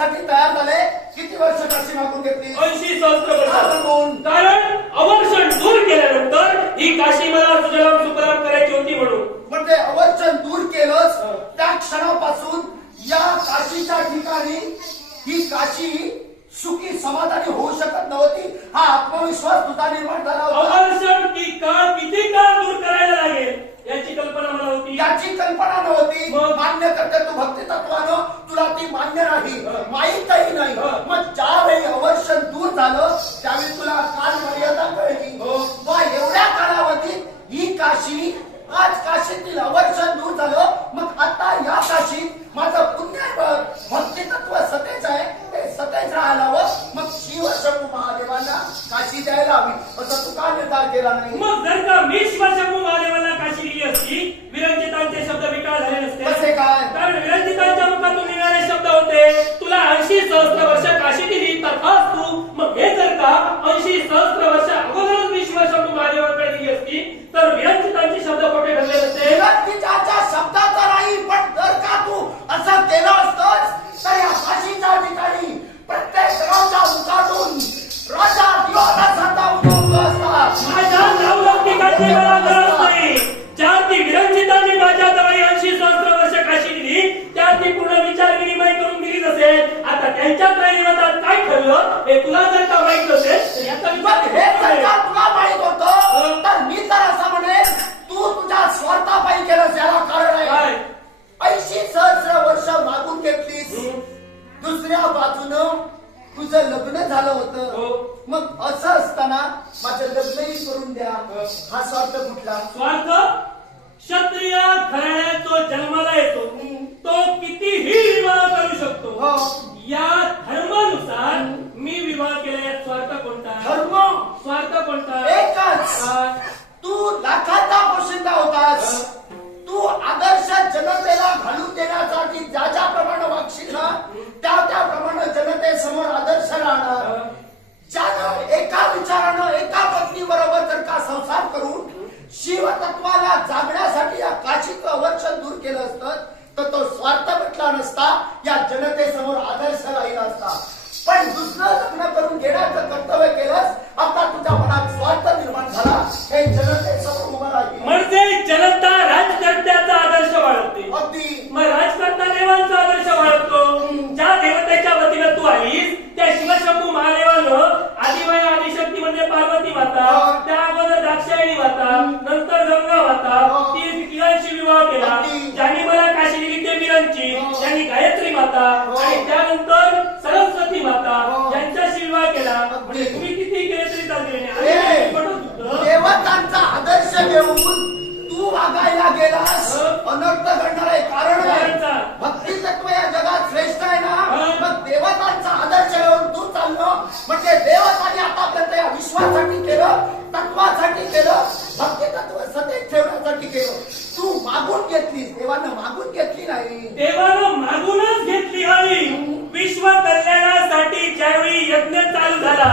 जाण्यासाठी तयार झाले. किती वर्ष काशी मागून घेतली? 80 सहस्त्र वर्ष. कारण अवर्षण दूर केल्यानंतर ही काशी मला सुजलाम सुफलाम करायची होती म्हणून. म्हणजे अवर्षण दूर केलंस त्या क्षणापासून या काशीच्या ठिकाणी ही काशी सुखी समाधानी होऊ शकत नव्हती. हा आत्मविश्वास तुझा निर्माण झाला होता. अवर्षण की काळ किती काळ दूर करायला लागेल याची कल्पना मला होती. याची कल्पना नव्हती. मग मान्य करते तू भक्ती तत्वानं, तुला ती मान्य नाही, माहीतही नाही. मग ज्यावेळी अवर्षण दूर झालं त्यावेळी तुला काल मर्यादा कळली. वा एवढ्या कालावधीत ही काशी, आज काशीतील अवर्षण दूर झालं, मग आता या काशीत माझं पुण्य भक्ती तत्व सतेज आहे, ते सतेज राहायला हवं. मग शिवशंभू महादेवांना काशी द्यायला हवी असं तू का निर्धार केला नाही? मग जर का मी शिवशंभू महादेवांना काशी दिली असती, विरंजितांचे शब्द विकार झाले नसते. कसे काय? कारण विरंजितांच्या मुखातून निघाले शब्द होते, तुला 80 सहस्त्र वर्ष काशी दिली तथास्तु. मग हे जर का 80 सहस्त्र वर्ष अगोदरच मी शिवशंभू महादेवांकडे दिली असती तर विरंजितांचे शब्द खोटे ठरले नसते. विरंजिताच्या शब्दाचा नाही, पण जर का तू असं केलं असतंस तर या काशीच्या ठिकाणी प्रत्येक राजा मुखातून राजा दिवादासारखा उगवला असता. माझ्या नावलौकिकाची मला गरज नाही. ज्या ती विरंजितांनी माझ्याजवळ 80 सहस्त्र वर्ष काशी दिली त्या ती पूर्ण विचार विनिमय करून दिली नसेल. आता त्यांच्या त्रैनिवासात काय ठरलं हे तुला जर का माहित नसेल तर याचा विचार हे जर का तुला माहित होतं तर मी तर असं म्हणेन तू तुझ्या स्वार्थापायी केलंस. याला कारण आहे. 80 सहस्र वर्ष मागून घेतलीस. दुसऱ्या बाजूनं तुझं लग्न झालं होतं. मग असं असताना माझं लग्नही करून द्या, हा स्वार्थ कुठला? स्वार्थ क्षत्रिय घराण्यात जन्माला येतो तो कितीही विवाह करू शकतो. या धर्मानुसार मी विवाह केला. यात स्वार्थ कोणता? धर्म स्वार्थ कोणता? एकच. तू लाखाचा पोशिंदा होतास. तू आदर्श जनतेला घालून देण्यासाठी ज्या ज्याप्रमाणे वागशील ना त्याप्रमाणे जनतेसमोर आदर्श राहणार. ज्यानं एका विचारानं एका पत्नी बरोबर जर का संसार करून शिवतत्वाला जागण्यासाठी या काशीचं अवर्षण दूर केलं असतं तर तो स्वार्थ भेटला नसता, या जनतेसमोर आदर्श राहिला असता. पण दुसरं लग्न करून घेण्याचं कर्तव्य केलंस. आता तुझ्या मनात स्वार्थ निर्माण झाला. हे जनतेसमोर उभं राहील म्हणजे जनता राजकर्त्याचा आदर्श बाळगते. अगदी. मग राजकर्ता देवांचा आदर्श बाळगतो. ज्या देवतेच्या वतीनं तू आलीस त्या शिवशंभू महादेवानं आदिमाया आदिशक्ती म्हणजे पार्वती माता, त्या अगोदर दाक्षायणी माता, नंतर गंगा माता, तिघांशी विवाह केला. ज्यांनी मला काशी दिली ते विरंची, त्यांनी गायत्री माता आणि त्यानंतर सरस्वती माता यांच्याशी विवाह केला. म्हणजे तुम्ही किती केले तरी चालते. देवतांचा आदर्श घेऊन तू वागायला गेलास. अनर्थ घडणार आहे. कारण भक्ती तत्व या जगात श्रेष्ठ आहे ना. मग देवतांचा आदर्श घेऊन तू चाललो म्हणजे देवतांनी आतापर्यंत या विश्वासाठी केलं, तत्वासाठी केलं, भक्ती तत्व सतेज ठेवण्यासाठी केलं. तू मागून घेतलीस, देवानं मागून घेतली नाही. देवानं मागूनच घेतली. हवी विश्व कल्याणासाठी ज्यावेळी यज्ञ चालू झाला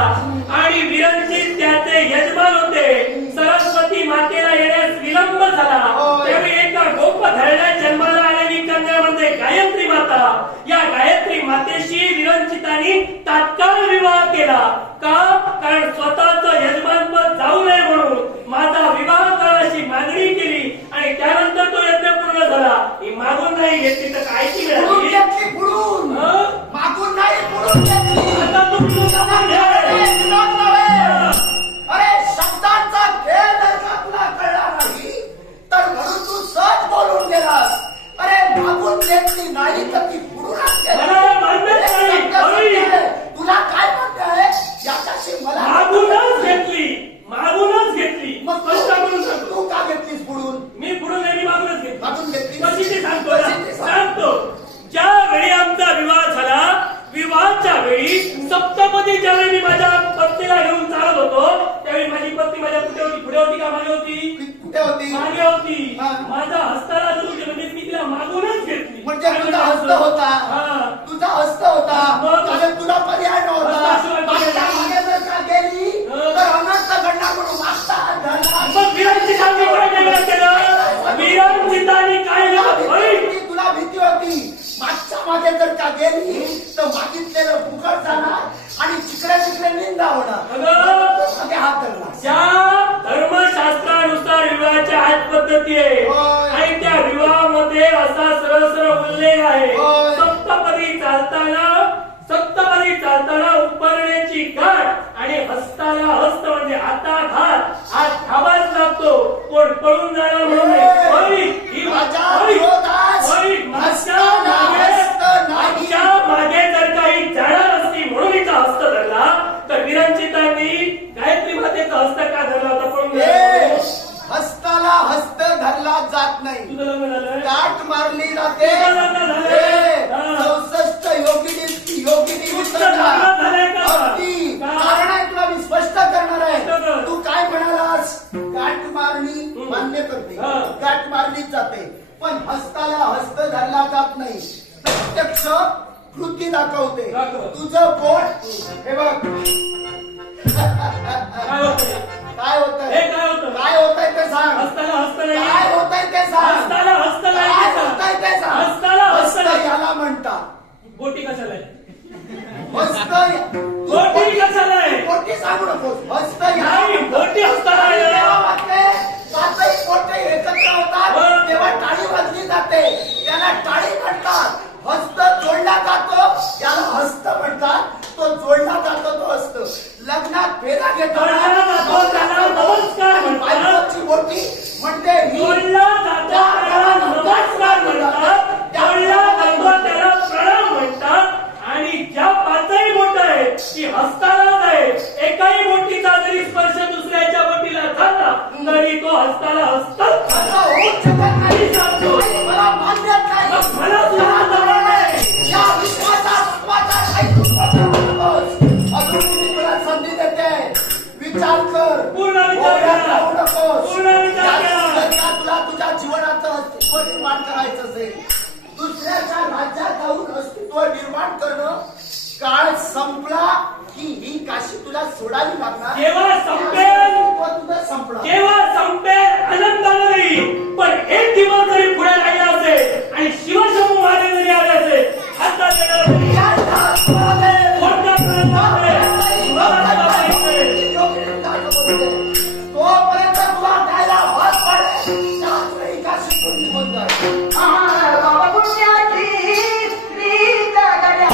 आणि विरंजित त्याचे यजमान होते, सरस्वती मातेला येण्यास विलंब झाला, त्यावेळी एका गोप धरण्यात जन्माला आलेली कन्या म्हणजे गायत्री माता. या गायत्री मातेशी विरंजितांनी तात्काळ विवाह केला. का? कारण स्वतःचं यजमानपद जाऊ नये म्हणून माझा विवाह करायची मागणी केली आणि त्यानंतर तो यज्ञ पूर्ण झाला. ही मागून नाही घेतली तर काय ती मिळाली? पुढून मागून नाही, पुढून घेतली. आता अरे शब्दांचा खेळ जर का तुला कळला नाही तर म्हणून तू सहज बोलून गेलास. अरे मागून घेतली नाही तर ती पुढूनच तुला काय म्हणते आहे याच्याशी मला मागूनच घेतली. मागूनच घेतली. मग तू का घेतलीस पुढून? मी पुढून नाही, मागूनच घेतली. मागून घेतली कशी ते सांगतो. ज्या वेळी आमचा विवाह झाला, विवाहाच्या वेळी सप्तपदी ज्यावेळी मी माझ्या पत्नीला घेऊन चालत होतो त्यावेळी माझी पत्नी माझ्या कुठे होती? पुढे होती का मागे होती? कुठे होती? मागे होती. माझा हस्ताला होती म्हणजे मी तिला मागूनच घेतली. म्हणजे तुझा हस्त होता. तुझा हस्त होता. तुला पर्याय नव्हता. मागे जर का गेली तर अनर्थ घडणार म्हणून मागता विरंजितांनी काय वेगळं केलं? विरंजितांनी काय तुला भीती होती. मागच्या मागे जर का का गेली तर मागितलेलं फुकट जाणार आणि जिकडे तिकडे निंदा होणार. अगं, मागे हात धरला. ज्या धर्मशास्त्रानुसार विवाहाच्या हात पद्धती आहे होय. आणि त्या विवाहामध्ये असा सरळ सरळ उल्लेख आहे. होय. सप्तपदी चालताना उपरण्याची गाठ आणि हस्ताला हस्त म्हणजे हातात हात घावाच लागतो. कोण पळून जाणार म्हणून नाही. होय, ही राजा होय, विरोधास होय, हस्ताला हस्त नाही. मागच्या मागे जर काही जाणार असती म्हणून हिचा हस्त धरला तर विरंचितांनी गायत्री मातेचा हस्त का धरला होता पळून ए, जाणार? हस्ताला हस्त धरला जात नाही. तुझं लग्न झालं? गाठ मारली जाते. तुझं लग्न झालं? ए, हा. 64 योगिनी तुझं लग्न झालंय का? अगदी का? कारण आहे, तुला मी स्पष्ट करणार स्पष्ट आहे. कर. तू काय म्हणालास? गाठ मारली मान्य करते. हा. गाठ मारलीच जाते पण हस्ताला हस्त धरला जात नाही. प्रत्यक्ष कृती दाखवते. दाखव. तुझं बोट हे बघ. काय होतंय? काय होतंय? हे काय होतं? काय होतंय ते सांग. हस्ताला हस्त नाही. काय होतंय ते सांग. हस्ताला हस्त नाही. काय होतंय ते सांग. हस्ताला हस्त हस्त नाही. याला म्हणतात. बोटी कशाला आहे? हस्त बोटी कशाला आहे? बोटी सांगू नकोस. हस्त नाही, बोटी हस्ताला आहे. सातही बोटे एकत्र होतात हो. तेव्हा टाळी वाजली जाते. त्याला टाळी म्हणतात. हस्त जोडला जातो याला हस्त म्हणतात. तो जोडला जातो तो हस्त. लग्नात फेरा जोडला जातो त्याला नमस्कार म्हणतात. बायकोची बोटी म्हणते ही जोडला जातो त्याला नमस्कार म्हणतात. जोडला जातो त्याला प्रणाम म्हणतात. आणि ज्या पाचही बोट आहेत ती हस्तालाच आहे. एकाही बोटीचा जरी स्पर्श दुसऱ्याच्या बोटीला झाला तरी तो हस्ताला हस्तच असं होऊच शकत नाही. सांगतो. मला मान्य नाही. मला तुला जवळ नाही. या विश्वासात काही तू नकोस. अजून मी तुला संधी देते. विचार कर. पूर्ण विचार ओढ्यात करा. राहू नकोस. पूर्ण विचार करा. जर का तुला तुझ्या जीवनाचं अस्तित्व निर्माण करायचं असेल, दुसऱ्याच्या राज्यात जाऊन अस्तित्व निर्माण करणं, काळ संपला की ही काशी तुला सोडावी लागणार. केव्हा संपेल? अस्तित्व तुझं संपलं. केव्हा संपेल आनंदाला नाही. पण एक दिवस जरी पुढे राहिला असेल आणि शिवशंभू महाराज जरी आले असेल हातात येणार नाही. कोणत्या प्रयत्नात नाही. मला सांगायचंय. तोपर्यंत तुला द्यायला भाग पडेल. त्याच वेळी काशी सोडून निघून जाईल. बाबा पुण्याची स्त्री जगड्या.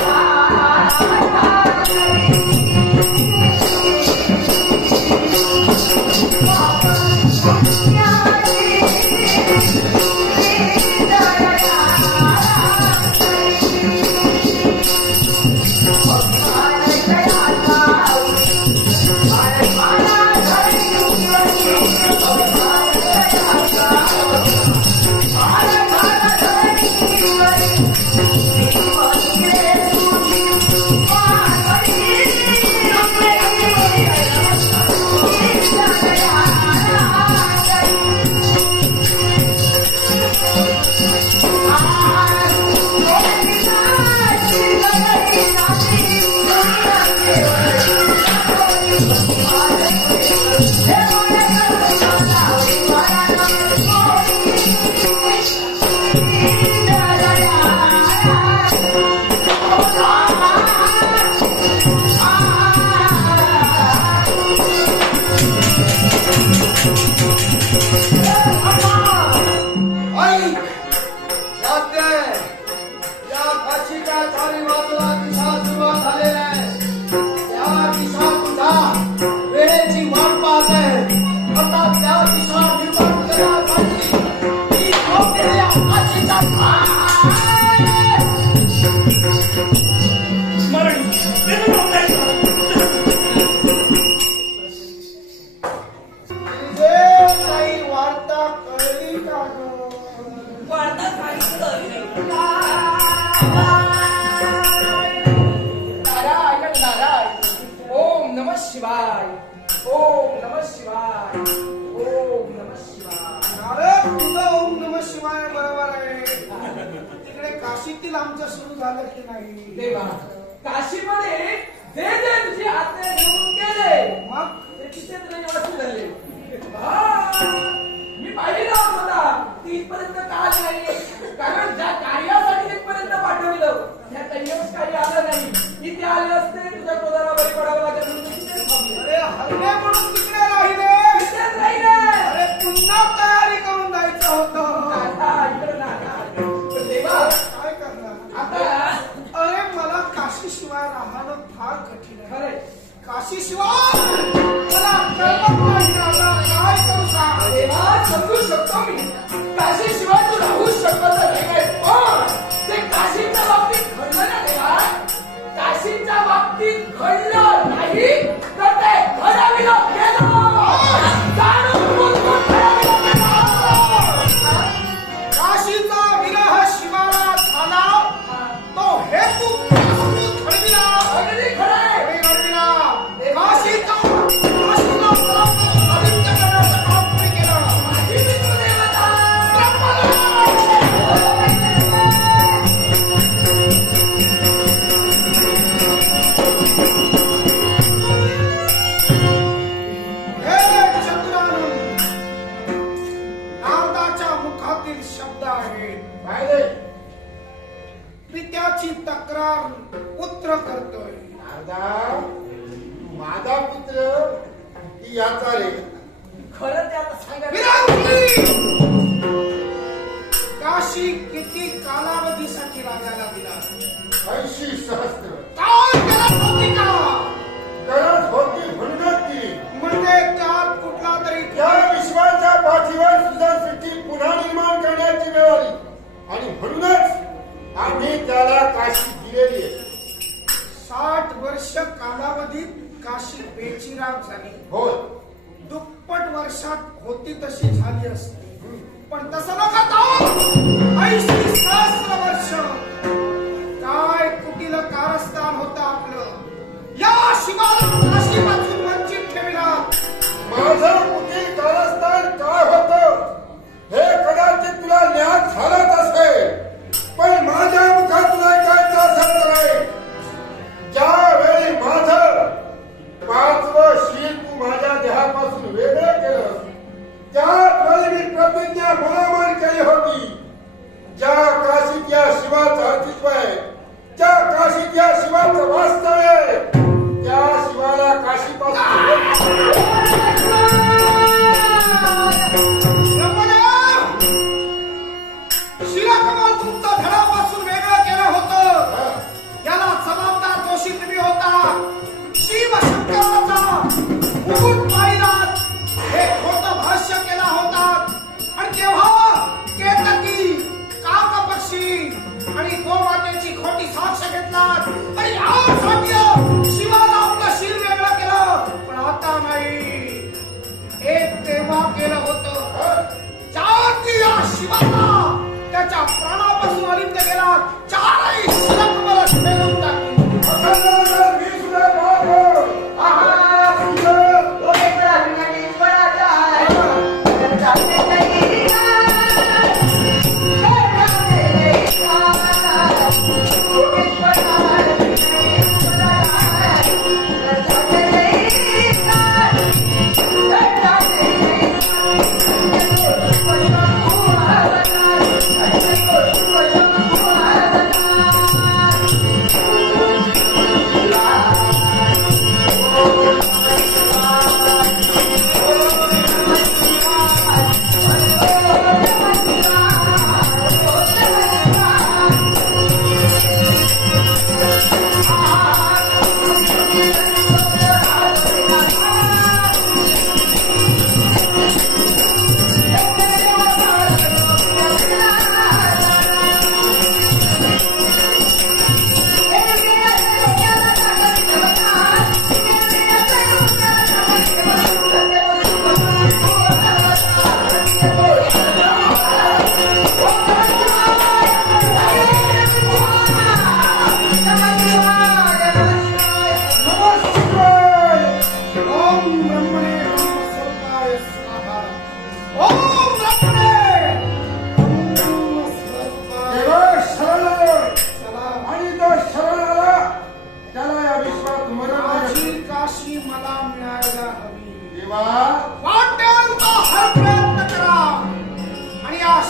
शिवाय ओम नमः शिवाय ओम नमः शिवाय. अरे तुझं ओम नमः शिवाय बरोबर आहे. तिकडे काशीतील आमचं सुरू झालं की नाही? देवा काशीमध्ये जे जे तुझी आज्ञा घेऊन गेले मग ते तिथेच रहिवासी झाले. मी पाहिलं होता तिथपर्यंत का नाही कारण ज्या कार्यासाठी तिथपर्यंत पाठवलं सध्या काही दिवस काही आलं नाही. इथे आले असते तुझ्या कोदाला बळी पडावं लागेल म्हणून मी इथेच थांबले. अरे हरणे म्हणून तिकडे राहिले. इथेच राहिले. अरे पुन्हा तयारी करून जायचं होतं. आता इकडं नाही. पण देवा, काय करणार आता अरे मला काशीशिवाय राहणं फार कठीण आहे. खरंय. काशीशिवाय मला कळत नाही आता काय करू सांग. देवा, समजू शकतो मी. काशीशिवाय तू राहू शकत नाही. पण ते काशीच्या बाबतीत घडलं ना देवा. काशीच्या बाबतीत घडलं नाही तर ते घडाविलं गेलं. जाणून बुजून घडाविलं गेलं. काशीचा विरह शिवाला झाला तो हेतू घडविला. अगदी खरंय. आणि घडविला. काशीला प्राप्त आदित्य करण्याचं काम तुम्ही केलं. माझी मित्रदेवता. हे चतुरानंद, नारदाच्या मुखातील शब्द आहेत. पित्याची तक्रार पुत्र करतोय. माझा पुत्र ती याचा रे. खरं ते आता सांगा. विरांगी! काशी किती कालावधीसाठी राजाला दिला? 80 सहस्त्र. काय केला नव्हती का? गरज होती म्हणूनच ती. म्हणजे त्यात कुठला तरी या विश्वाच्या पाठीवर सुद्धा सृष्टी पुन्हा निर्माण करण्याची वेळ आली आणि म्हणूनच आम्ही त्याला काशी दिलेली आहे. 60 वर्ष कालावधीत काशी बेचिराग झाली. होय. दुप्पट वर्षात होती तशी झाली असती. पण तसं न करता 80 सहस्र वर्ष काय कुटील कारस्थान होतं आपलं. या शिवाला काशीपासून वंचित ठेविला. माझं कुठील कारस्थान काय होतं हे कदाचित तुला ज्ञात झालंच असेल. पण माझ्या मुखातून ऐकायचं असेल तर ज्यावेळी माझं 5वं शील तू माझ्या देहापासून वेगळं केलं त्याच वेळी मी प्रतिज्ञा मनामान केली होती. ज्या काशीत या शिवाचं अस्तित्व आहे, ज्या काशीत या शिवाचं वास्तव आहे, त्या शिवाला काशीपासून शिलाकमल तुमचं धडापासून वेगळं केलं होतं. याला जबाबदार दोषी तुम्ही होता. शिवशंकराचा मुकुट पाहिलात, हे खोटं भाष्य केला होता. आणि तेव्हा केतकी, काकपक्षी आणि गोमातेची खोटी साक्ष घेतलात. आणि यासाठी शिवाला आपलं शिर वेगळं केलं. पण आता नाही, एक तेव्हा केलं होतं ज्यावरती या शिवाला त्याच्या प्राणापासून अलिप्त केला. 4ही शिलाकमल फेडून टाकली. मी सुद्धा पाहतो.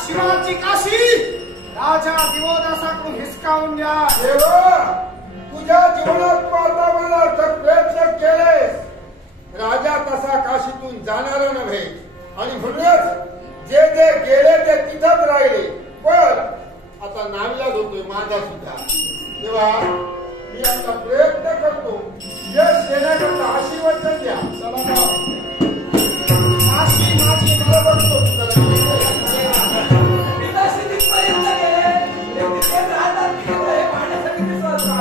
शिवाची काशी राजा दिवोदासाकडून हिसका हिसकावून द्या. देवा, तुझ्या जीवनात तू आतापर्यंत प्रयत्न केलेस. राजा तसा काशीतून जाणार नव्हे आणि म्हणूनच जे जे गेले ते तिथंच राहिले. पण आता नावीलाज होतोय माझा सुद्धा. तेव्हा मी आता प्रयत्न करतो. यश येण्याकरता आशीर्वाद द्या. चला बा. काशी माझी नाव बघतो. विनाशी तिथपर्यंत गेले, ते तिथे राहतात तिकडे हे पाहण्यासाठी मी स्वतः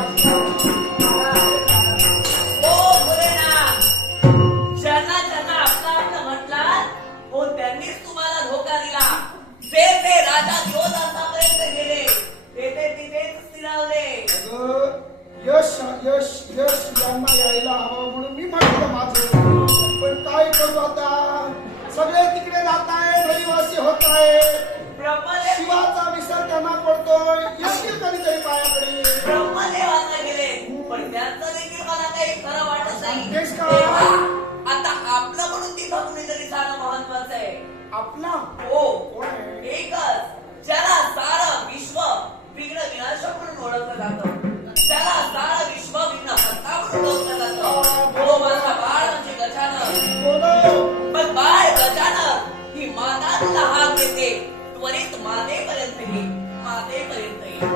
हो भोलेनाथ, ज्यांना ज्यांना आपला आपला म्हटलात, हो त्यांनीच तुम्हाला धोका दिला. जे ते राजा दिवोदासापर्यंत गेले, ते तिथेच स्थिरावले. अगं, यश यश यश यांना यायला हवं म्हणून मी म्हटलं माझं. पण काय करू आता, सगळे तिकडे जात आहे, रहिवासी होत आहे. ब्रह्मदेव शिवाचा विसर त्यांना पडतोय. येतील कधीतरी पायाकडे. ब्रह्मदेवांना गेले, पण त्यांचं देखील मला काही खरं वाटत नाही. तेच का? तेव्हा आता आपलं म्हणून तिथं कुणीतरी जाणं महत्वाचं आहे. आपला हो, कोण आहे? एकच ज्याला सारं विश्व विघ्न विनाशक म्हणून ओळखलं जातं, ज्याला सारं विश्व विघ्न हत्ता म्हणून ओळखलं जातं, तो माझा बाळ म्हणजे गजानन. बोलो. मग बाळ गजानन ही माता तुला हाक देते, त्वरित मातेपर्यंत ये, मातेपर्यंत ये.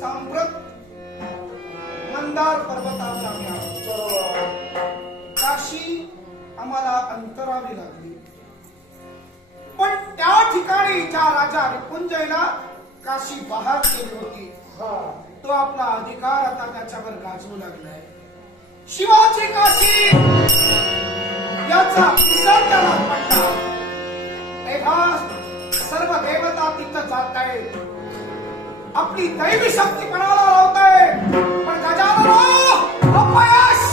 सांप्रत मंदार पर्वतावर आम्ही आलो. काशी आम्हाला अंतरावी लागली. पण त्या ठिकाणी ज्या राजा रिपुंजयला काशी बहार केली होती, तो आपला अधिकार आता त्याच्यावर गाजवू लागलाय. शिवाची काशी याचा विसर त्याला पडला. तेव्हा सर्व देवता तिथं जात आहेत, आपली दैवी शक्ती पणाला लावताय. पण गजानन अपयश.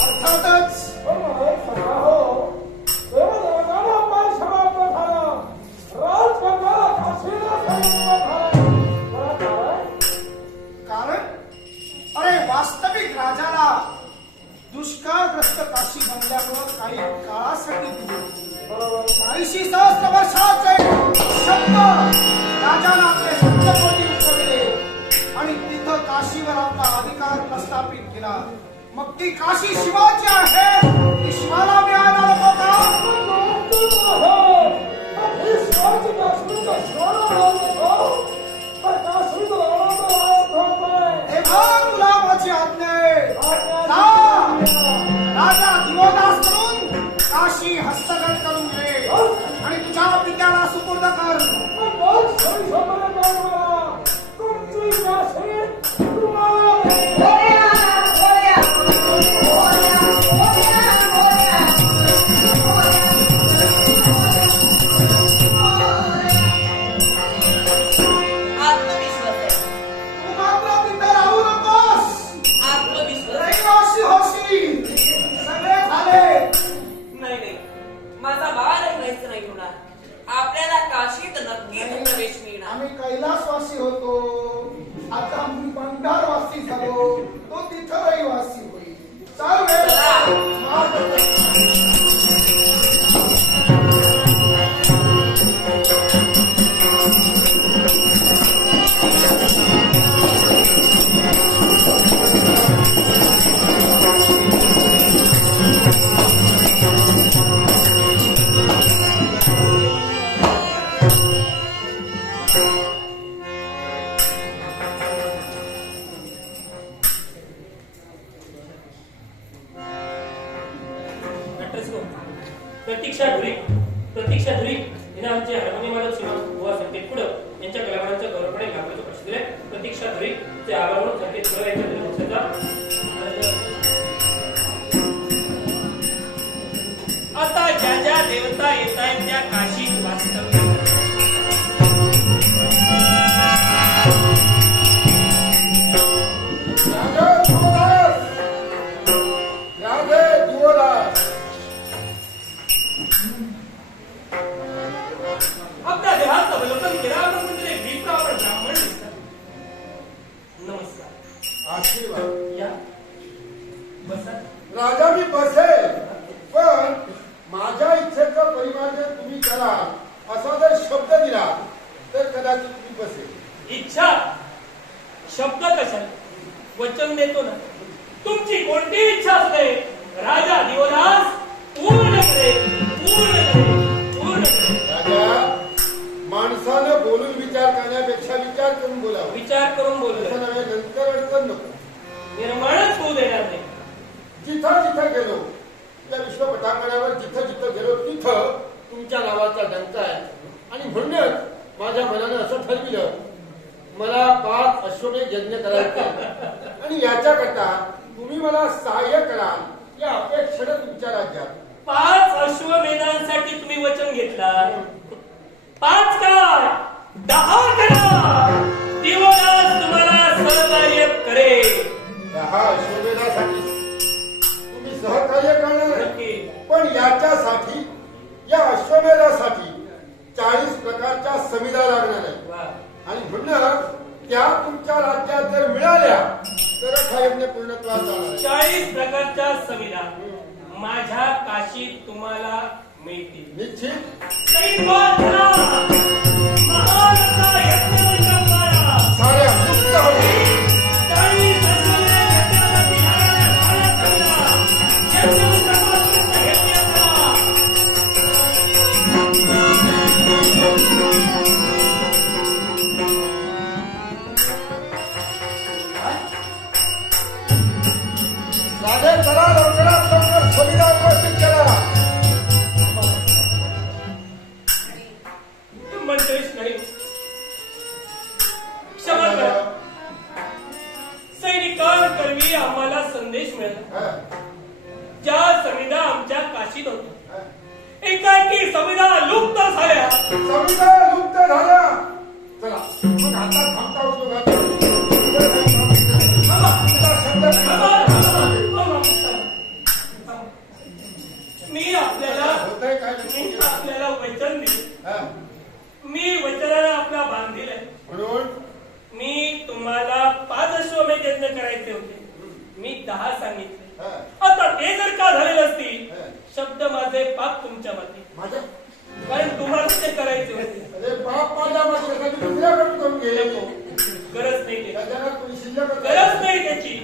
अर्थातच कारण अरे वास्तविक राजाला दुष्काळग्रस्त काशी बनल्यामुळे काही काळासाठी दिली. 80 सहस्त्र वर्षाचे शब्द राजाला आपले सत्यपोटी उचलले आणि तिथं काशीवर आपला अधिकार प्रस्थापित केला. मग ती काशी शिवाची आहे, ती शिवाला मिळायला नको का? शिवाची प्रतीक्षा धुरी हिने आमचे हार्मोनियम वादक श्रीमान बुवा संकेत कुडक यांच्या कलाकारांच्या गौरवपणे लाखोचे पैसे दिले. प्रतीक्षा धुरी चे आभार म्हणून संकेत कुडक यांच्या दिवसाचा आता ज्या ज्या देवता येत आहेत त्या काशीत वास्तव्य आपल्या देहाचं अवलोकन केल्यावर म्हणजे विप्रावर ब्राह्मण दिसतात. नमस्कार. आशीर्वाद. या बसा. राजा मी बसेल, पण माझ्या इच्छेचं परिमार्जन तुम्ही करा असा जर शब्द दिला तर कदाचित मी बसेल. इच्छा शब्द कशाला वचन देतो ना. तुमची कोणती इच्छा असते राजा दिवदास पूर्ण करेल. राजा माणसानं बोलून विचार करण्यापेक्षा विचार करून बोलावं. विचार करून बोलले असं नव्हे, नंतर अडचण नको. निर्माणच होऊ देणार नाही. जिथं जिथं गेलो त्या विश्वपटांगणावर जिथं जिथं गेलो तिथं तुमच्या नावाचा डंका आहे. आणि म्हणूनच माझ्या मनानं असं ठरविलं मला 5 अश्वमेध यज्ञ करायचे आणि याच्याकरता तुम्ही मला सहाय्य कराल या अपेक्षेनं तुमच्या राज्यात 5 अश्वमेधांसाठी तुम्ही वचन घेतला. 5 काय 10 करा. दिवदास तुम्हाला सहकार्य करेल. 10 अश्वमेधासाठी तुम्ही सहकार्य करणार नक्की. पण याच्यासाठी या अश्वमेधासाठी 40 प्रकारच्या समिधा लागणार आहे. वा. आणि म्हणून त्या तुमच्या राज्यात जर मिळाल्या तरच हा यज्ञ पूर्णत्वास जाणार आहे. 40 प्रकारच्या संविधा माझ्या काशीत तुम्हाला मिळतील. निश्चित कैवार करा. महान असा यज्ञ करा. साऱ्या मुक्त होतील. 40 अश्वमेध यज्ञासाठी लागणाऱ्या साऱ्या संविधा यज्ञोपवीतापर्यंत यज्ञ करा. राजे चला लवकरात लवकर समिधा उपस्थित करा. मंत्रीच नाही. क्षमा करा. सैनिकांकरवी आम्हाला संदेश मिळाला. हा, ज्या संविधा आमच्या काशीत होत्या हा. एकाएकी संविधा लुप्त झाल्या. समिधा लुप्त झाल्या. चला मग हातात थांबता होतो का? मी आपल्याला होतंय काय? वचन दिले. हा, मी वचनाला आपला बांधील आहे. म्हणून मी तुम्हाला 5 अश्वमेध यज्ञ करायचे होते. मी 10 सांगितले. हा, आता ते जर का झालेले असतील हा. शब्द माझे पाप तुमच्या माती. माझ्या कारण तुम्हाला ते करायचे होते. अरे बाप माझ्या माझ्यासाठी दुसऱ्याकडून करून घे. गरज नाही त्याची. त्याच्याला कोणी शिल्लक गरज नाही त्याची.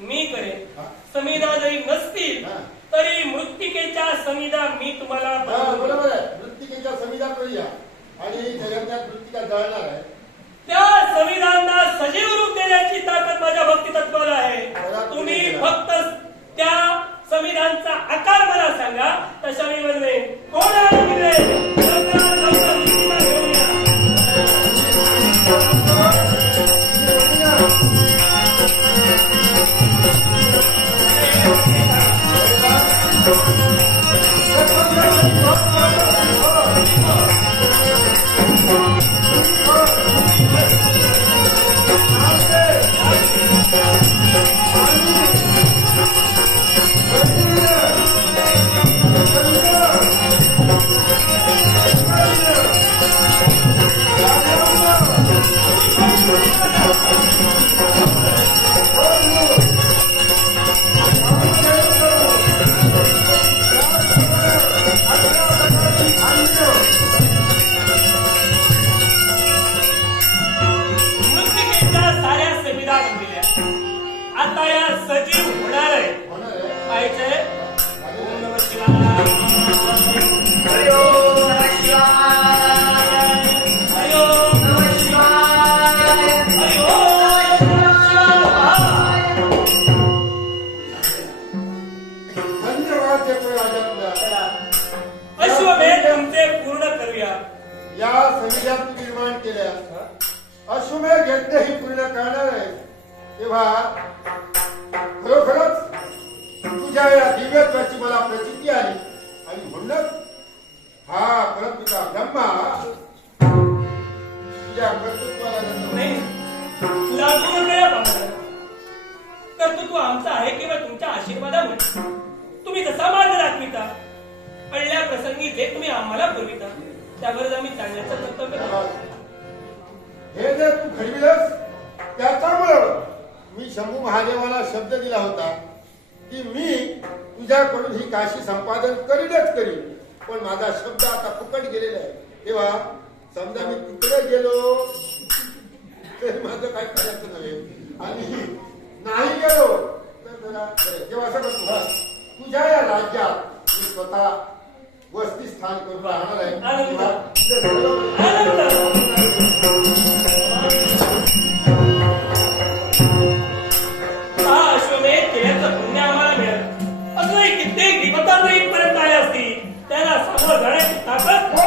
मी करेन. हा. संविधा जरी नसतील हा. तरी मृत्तिकेच्या संविधा मी तुम्हाला हा, बनवून देईन. बरोबर आहे. मृत्तिकेच्या समिधा करूया आणि जगण्यात मृत्तिका जळणार आहे. त्या संविधानांना सजीव रूप देण्याची ताकद माझ्या भक्ती तत्वाला आहे. तुम्ही फक्त त्या संविधानचा आकार मला सांगा तशा मी बनवे. कोण आहे तिकडे? लवकरात लवकर मृत्तिका घेऊन या. मृत्तिकेच्या साऱ्या संविधा बनविल्या. आता या सजीव होणार आहे. होणार आहे. पाहिजे. ओम नमः शिवाय. हरि ओम नमः शिवाय. हरि ओम नमः शिवाय. हरि ओम नमः शिवाय. धन्यवाद देतो राजा तुला. चला. या दिव्यत्वाची मला प्रचिती आली आणि म्हणूनच हा परमपिता ब्रह्मा तुझ्या कर्तृत्वाला नाही लागू नका या पामराला. कर्तृत्व आमचं आहे केवळ तुमच्या आशीर्वादामुळे. तुम्ही जसा मार्ग दाखविता पडल्या प्रसंगी जे तुम्ही आम्हाला पुरविता त्यावरच आम्ही चालण्याचं कर्तव्य करतो. हे जर तू घडविलंस त्याच्यामुळं मी शंभू महादेवाला शब्द दिला होता की मी तुझ्याकडून ही काशी संपादन करीनच करीन. पण माझा शब्द आता फुकट गेलेला आहे. तेव्हा समजा मी तिकडे गेलो तर माझं काही करायचं नव्हे आणि नाही गेलो तर जरा तेव्हा असं करतो तुझ्या या राज्यात मी स्वतः वसतिस्थान करून राहणार आहे. हा अश्वमेध केल्याचं पुण्य आम्हाला मिळालं. अजूनही कित्येक दिवसांत इथपर्यंत आले असतील त्याला समोर जाण्याची ताकद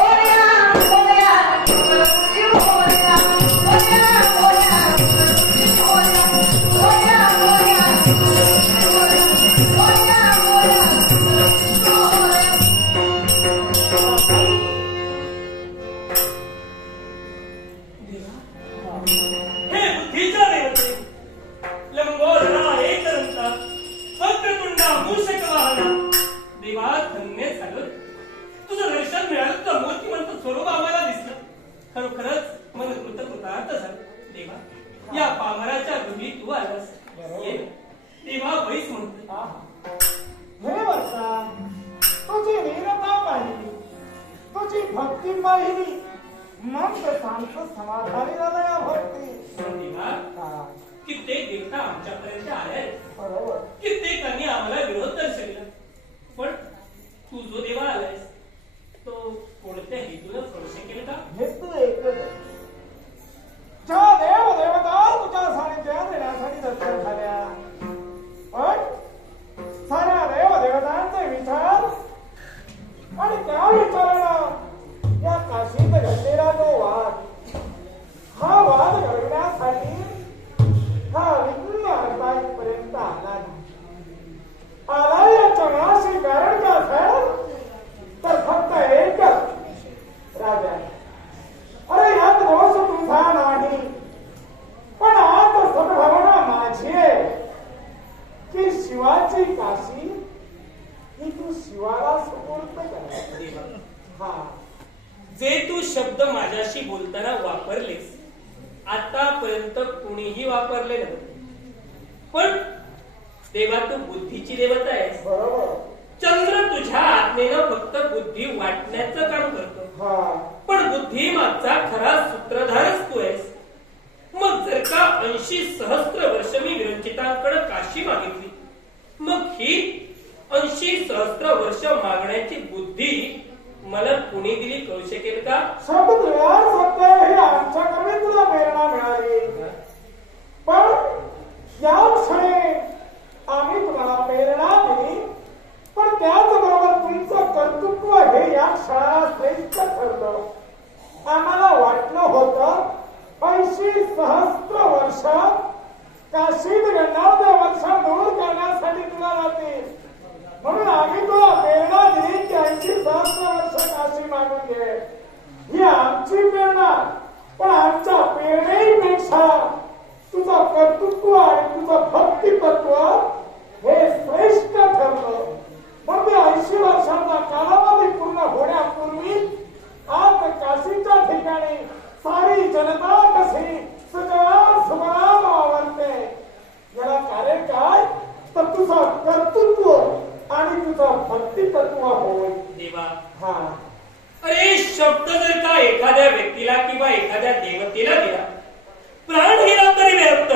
स्वरूप आम्हाला दिसलं. खरोखरच मन कृतकृतार्थ झालं. देवा या पामराच्या घरी तू आलास. देवा बैस म्हणते हे वर्षा तुझी वीरता पाहिली, तुझी भक्ती पाहिली, मन शांत समाधानी झालं या भक्ती. देवा कित्येक देवता आमच्यापर्यंत आले आहेत. बरोबर कित्येकांनी आम्हाला विरोध दर्शविला. पण तू जो देवा आलायस तो कोणत्या हेतून प्रवेश केला का? हेतू एकच ज्या देव देवता तुझ्या सानिध्यात येण्यासाठी दर्शन झाल्या. पण साऱ्या देव देवतांचे विचार आणि त्या विचारानं या काशीत घडलेला जो वाद, हा वाद घडविण्यासाठी हा विघ्न अर्धापर्यंत आला आला. या चमनाशी कारण का असेल तर फक्त एकच राजा. अरे यात दोष तुझा नाही, पण आज सद्भावना माझी आहे की शिवाची काशी ही तू शिवाला सुपूर्द कर. हा जे तू शब्द माझ्याशी बोलताना वापरलेस आतापर्यंत कुणीही वापरले नव्हते. पण देवा तू बुद्धीची देवता आहेस. बरोबर. चंद्र तुझ्या आत्मेनं फक्त बुद्धी वाटण्याचं काम करतो. हा पण बुद्धी मागचा खरा सूत्रधारच तू आहेस. मग जर का 80 सहस्त्र वर्ष मी विरंचितांकडे काशी मागितली, मग ही 80 सहस्त्र वर्ष मागण्याची बुद्धी मला कुणी दिली कळू शकेल का? शब्द सत्य ही आमच्याकडे तुला प्रेरणा मिळाली. पण या क्षणी आम्ही तुम्हाला प्रेरणा दिली, पण त्याचबरोबर तुमचं कर्तृत्व हे या क्षणाला श्रेष्ठ ठरलं. आम्हाला वाटलं होतं 80 सहस्त्र वर्ष काशीत घडणारे वर्ष दूर करण्यासाठी तुला जातील. म्हणून आम्ही तुला प्रेरणा दिली की 80 सहस्त्र वर्ष काशी मागून घे. ही आमची प्रेरणा. पण आमच्या प्रेरणेपेक्षा तुझं कर्तृत्व आणि तुझं भक्तितत्व हे श्रेष्ठ ठरलं. मग ते 80 वर्षांचा कालावधी पूर्ण होण्यापूर्वी आज काशीच्या ठिकाणी सारी जनता कशी सगळा सुबराम आवडते. याला कारण काय तर तुझं कर्तृत्व आणि तुझं भक्तितत्व होय. देवा हा अरे शब्द जर का एखाद्या व्यक्तीला किंवा एखाद्या देवतेला दिला, प्राण गेला तरी व्यर्थ,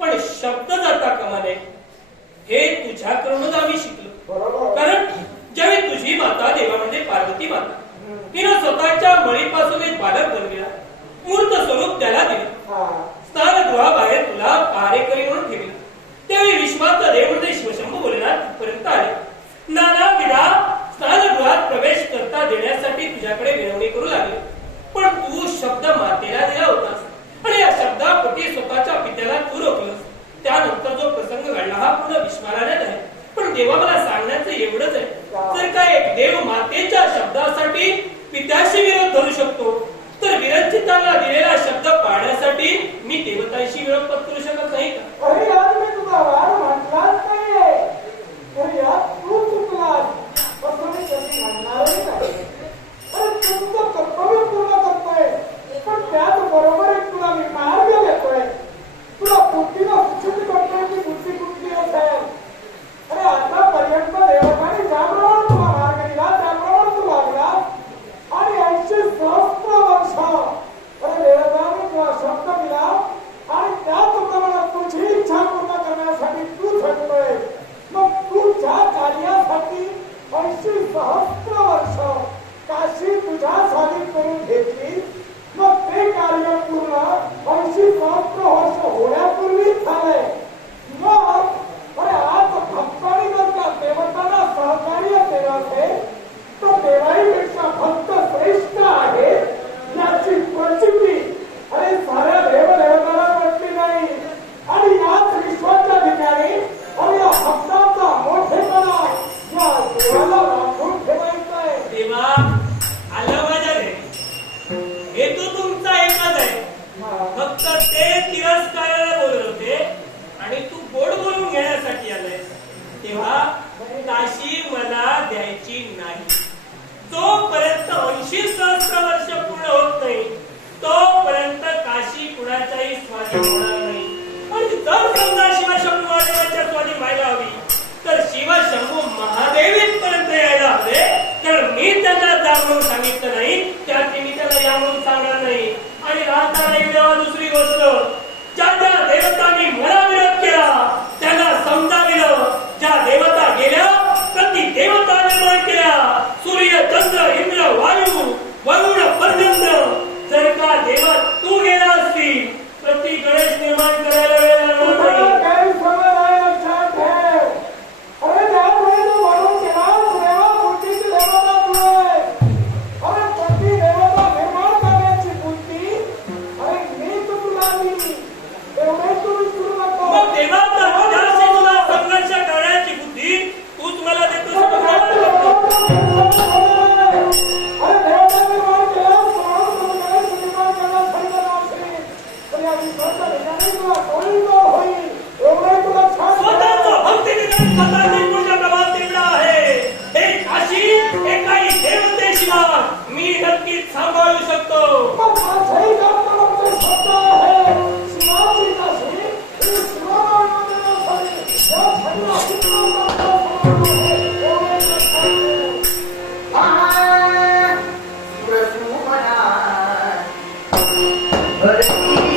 पण शब्द जाता कामा नये. हे तुझ्याकडूनच आम्ही शिकलो. बरोबर. कारण ज्यावेळी तुझी माता देवा म्हणजे पार्वती माता तिनं स्वतःच्या मळीपासून एक बालक बनविला, मूर्त स्वरूप त्याला दिले, हा स्नानगृहाबाहेर तुला पहारेकरी म्हणून ठेवले. त्यावेळी विश्वाचा देव म्हणजे शिवशंभू भोलेनाथ तिथपर्यंत आले. नानाविधा स्नानगृहात प्रवेश करता देण्यासाठी तुझ्याकडे विनवणी करू लागले. पण तू शब्द मातेला दिला होतास आणि या शब्दापोटी स्वतःच्या पित्याला तू रोखलंस. त्यानंतर जो प्रसंग घडला हा पूर्ण विश्वाला आहे. पण देवा मला सखेच्या शब्दासाठी पित्याशी विरोध धरू शकतो, तर विरंचिताला दिलेला शब्द पाळण्यासाठी मी देवतांशी विरोध पत्करू शकत नाही का? अरे यार मी तुला वाढ म्हटलाच नाहीये. अरे यार तू चुकलास असं मी कधी म्हणणारही नाही. अरे तू तुझं कर्तव्य पूर्ण करतोय, पण त्याचबरोबर एक तुला मी मार्ग देतोय. तुला बुद्धीला सुचित करण्याची बुद्धी कुठली असेल? अरे आतापर्यंत देवतांनी ज्याप्रमाणे तुला मार्ग दिला त्याप्रमाणे तू लागलास आणि 80 सहस्त्र वर्ष अरे देवताने तुला शब्द दिला आणि त्याचप्रमाणे तुझी इच्छा पूर्ण करण्यासाठी तू झटतोय. मग तू ज्या कार्यासाठी 80 सहस्त्र वर्ष काशी तुझ्या स्वाधीन करून घेतली, मग ते कार्य पूर्ण 80 सहस्त्र वर्ष होण्यापूर्वीच झालंय. मग अरे आज भक्तांनी जर त्या देवतांना सहकार्य केलं असेल तर देवाईपेक्षा भक्त श्रेष्ठ आहे याची प्रचिती अरे साऱ्या देवदेवतांना पटली नाही. आणि याच विश्वाच्या ठिकाणी अरे या भक्तांचा मोठेपणा या देवाला राखून ठेवायचा आहे. देवा आलं माझ्या रे, हेतू तुमचा एकच आहे, फक्त ते तिरस्काराला बोलत होते आणि तू गोड बोलून घेण्यासाठी आलाय. तेव्हा काशी मला द्यायची नाही. जोपर्यंत 80 सहस्त्र वर्ष पूर्ण होत नाही तोपर्यंत काशी कुणाच्याही स्वाधीन होणार नाही. आणि जर समजा शिवशंभू महादेवांच्या स्वाधीन व्हायला हवी तर शिवशंभू महादेवीत पर्यंत यायला हवे. तर मी त्यांना जा म्हणून सांगितलं नाही, त्याची मी त्याला या म्हणून सांगणार नाही. आणि राहताना एकदा दुसरी गोष्ट, ज्या ज्या देवतांनी मला विरोध केला त्यांना समजाविलं. ज्या देवता गेल्या प्रति देवता निर्माण केल्या, सूर्य चंद्र इंद्र वायू वरुण पर्जन्य. जर का देवा तू गेला असतील प्रति गणेश निर्माण करायला वेळ लागणार तुला नाही. गैरसमज आहे लक्षात ठेव. अरे त्यामुळे तू म्हणून केला देवा बुद्धीची देवता तू आहे. अरे प्रति देवता निर्माण करण्याची बुद्धी अरे मीच तुला दिली, एवढे तू विसरू नको. मग देवाचा तुझ्याशी तुला संघर्ष करण्याची बुद्धी तूच मला देतोस का मला? अरे देवता निर्माण केला म्हणून तू गणेश निर्माण करण्यास सांगितलं असेल तर या विश्वाच्या ठिकाणी तुला कोळीतोड होईल, एवढे तुला छान स्वतःचा भक्तिनिधन स्वतःची पूजा प्रभाव तेवढा आहे. हे काशी एकाही देवतेशिवाय मी नक्कीच सांभाळू शकतो. मग माझंही काम करण्याचे शब्द आहे. शिवाची काशी ही शिवरामाने असावी. या सगळ्या शिवरामाचा समावेश आहे. एवढे लक्षात ठेव. गणपती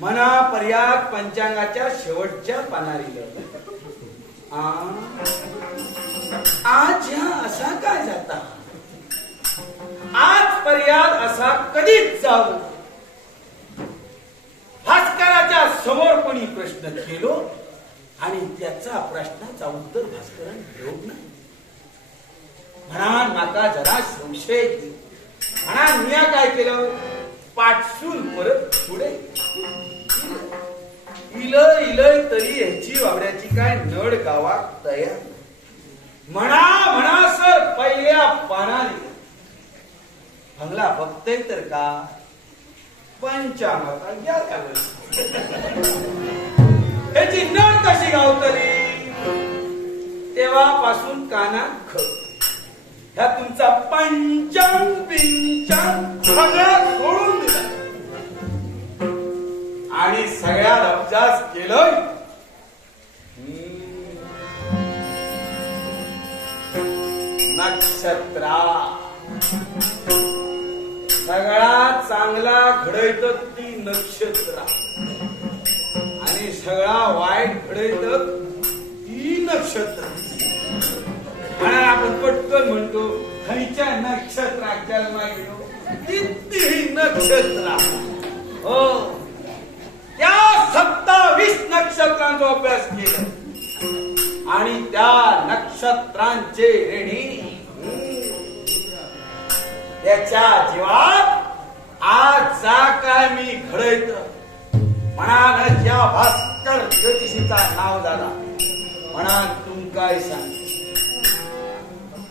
मना पर्याग पंचांगाच्या शेवटच्या पानारील आज ह्या असा काय जाता आज पर्याद असा कधीच जाऊ भास्कराच्या समोर कोणी प्रश्न केलो आणि त्याचा प्रश्नाचा उत्तर भास्करान घेऊन नाही म्हणा नाका जरा संशय घेऊ म्हणा मिया काय केलं पाठसून परत पुढे इलय इलय तरी ह्याची वावड्याची काय नड गावात तयार म्हणा म्हणा सर पहिल्या पानाने भंगला बघतय तर का पंचांगाचा गेल्या ह्याची नड कशी गावतली तेव्हापासून कानात ख ह्या तुमचा पंचांग पिंचांग सगळं सोडून दिला आणि सगळ्या अभ्यास केलं नक्षत्रा सगळा चांगला घडयत ती नक्षत्रा आणि सगळा वाईट घडयत ती नक्षत्र म्हणा आपण पटकन म्हणतो खयच्या नक्षत्रात जन्मा गेलो ती नक्षत्रा हो त्या 27 नक्षत्रांचा अभ्यास केला आणि त्या नक्षत्रांचे रेणी त्याच्या जीवात आज जा काय मी घडयत म्हणा ज्या भास्कर ज्योतिषीचा नाव झाला म्हणा तुम काय सांग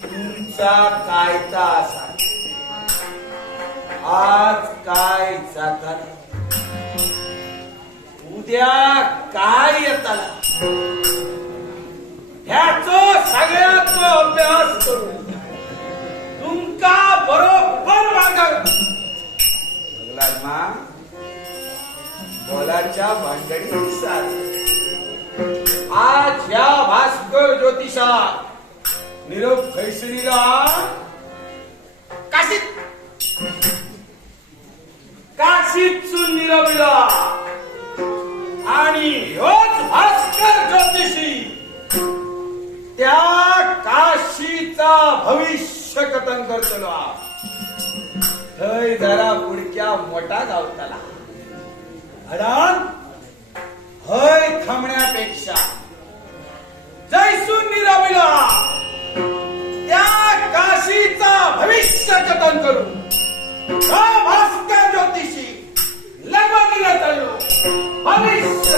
तुमचा कायता असा आज काय जाता उद्या काय येताला ह्याचो सगळ्याचो अभ्यास करून तुमका बरोबर वागाव बोलाच्या भांडणी दिसतात आज ह्या भास्कर ज्योतिषा निरोप खैसरीला काशीतून निरोपिला आणि ह्योच भास्कर ज्योतिषी त्या काशीचा भविष्य कथन करतलो थंय जरा पुढच्या मोठा गावताला अडान हय थांबण्यापेक्षा जैसून निराविला त्या काशीचा भविष्य कथन करून भास्कर ज्योतिषी लगोरीला चाललो भविष्य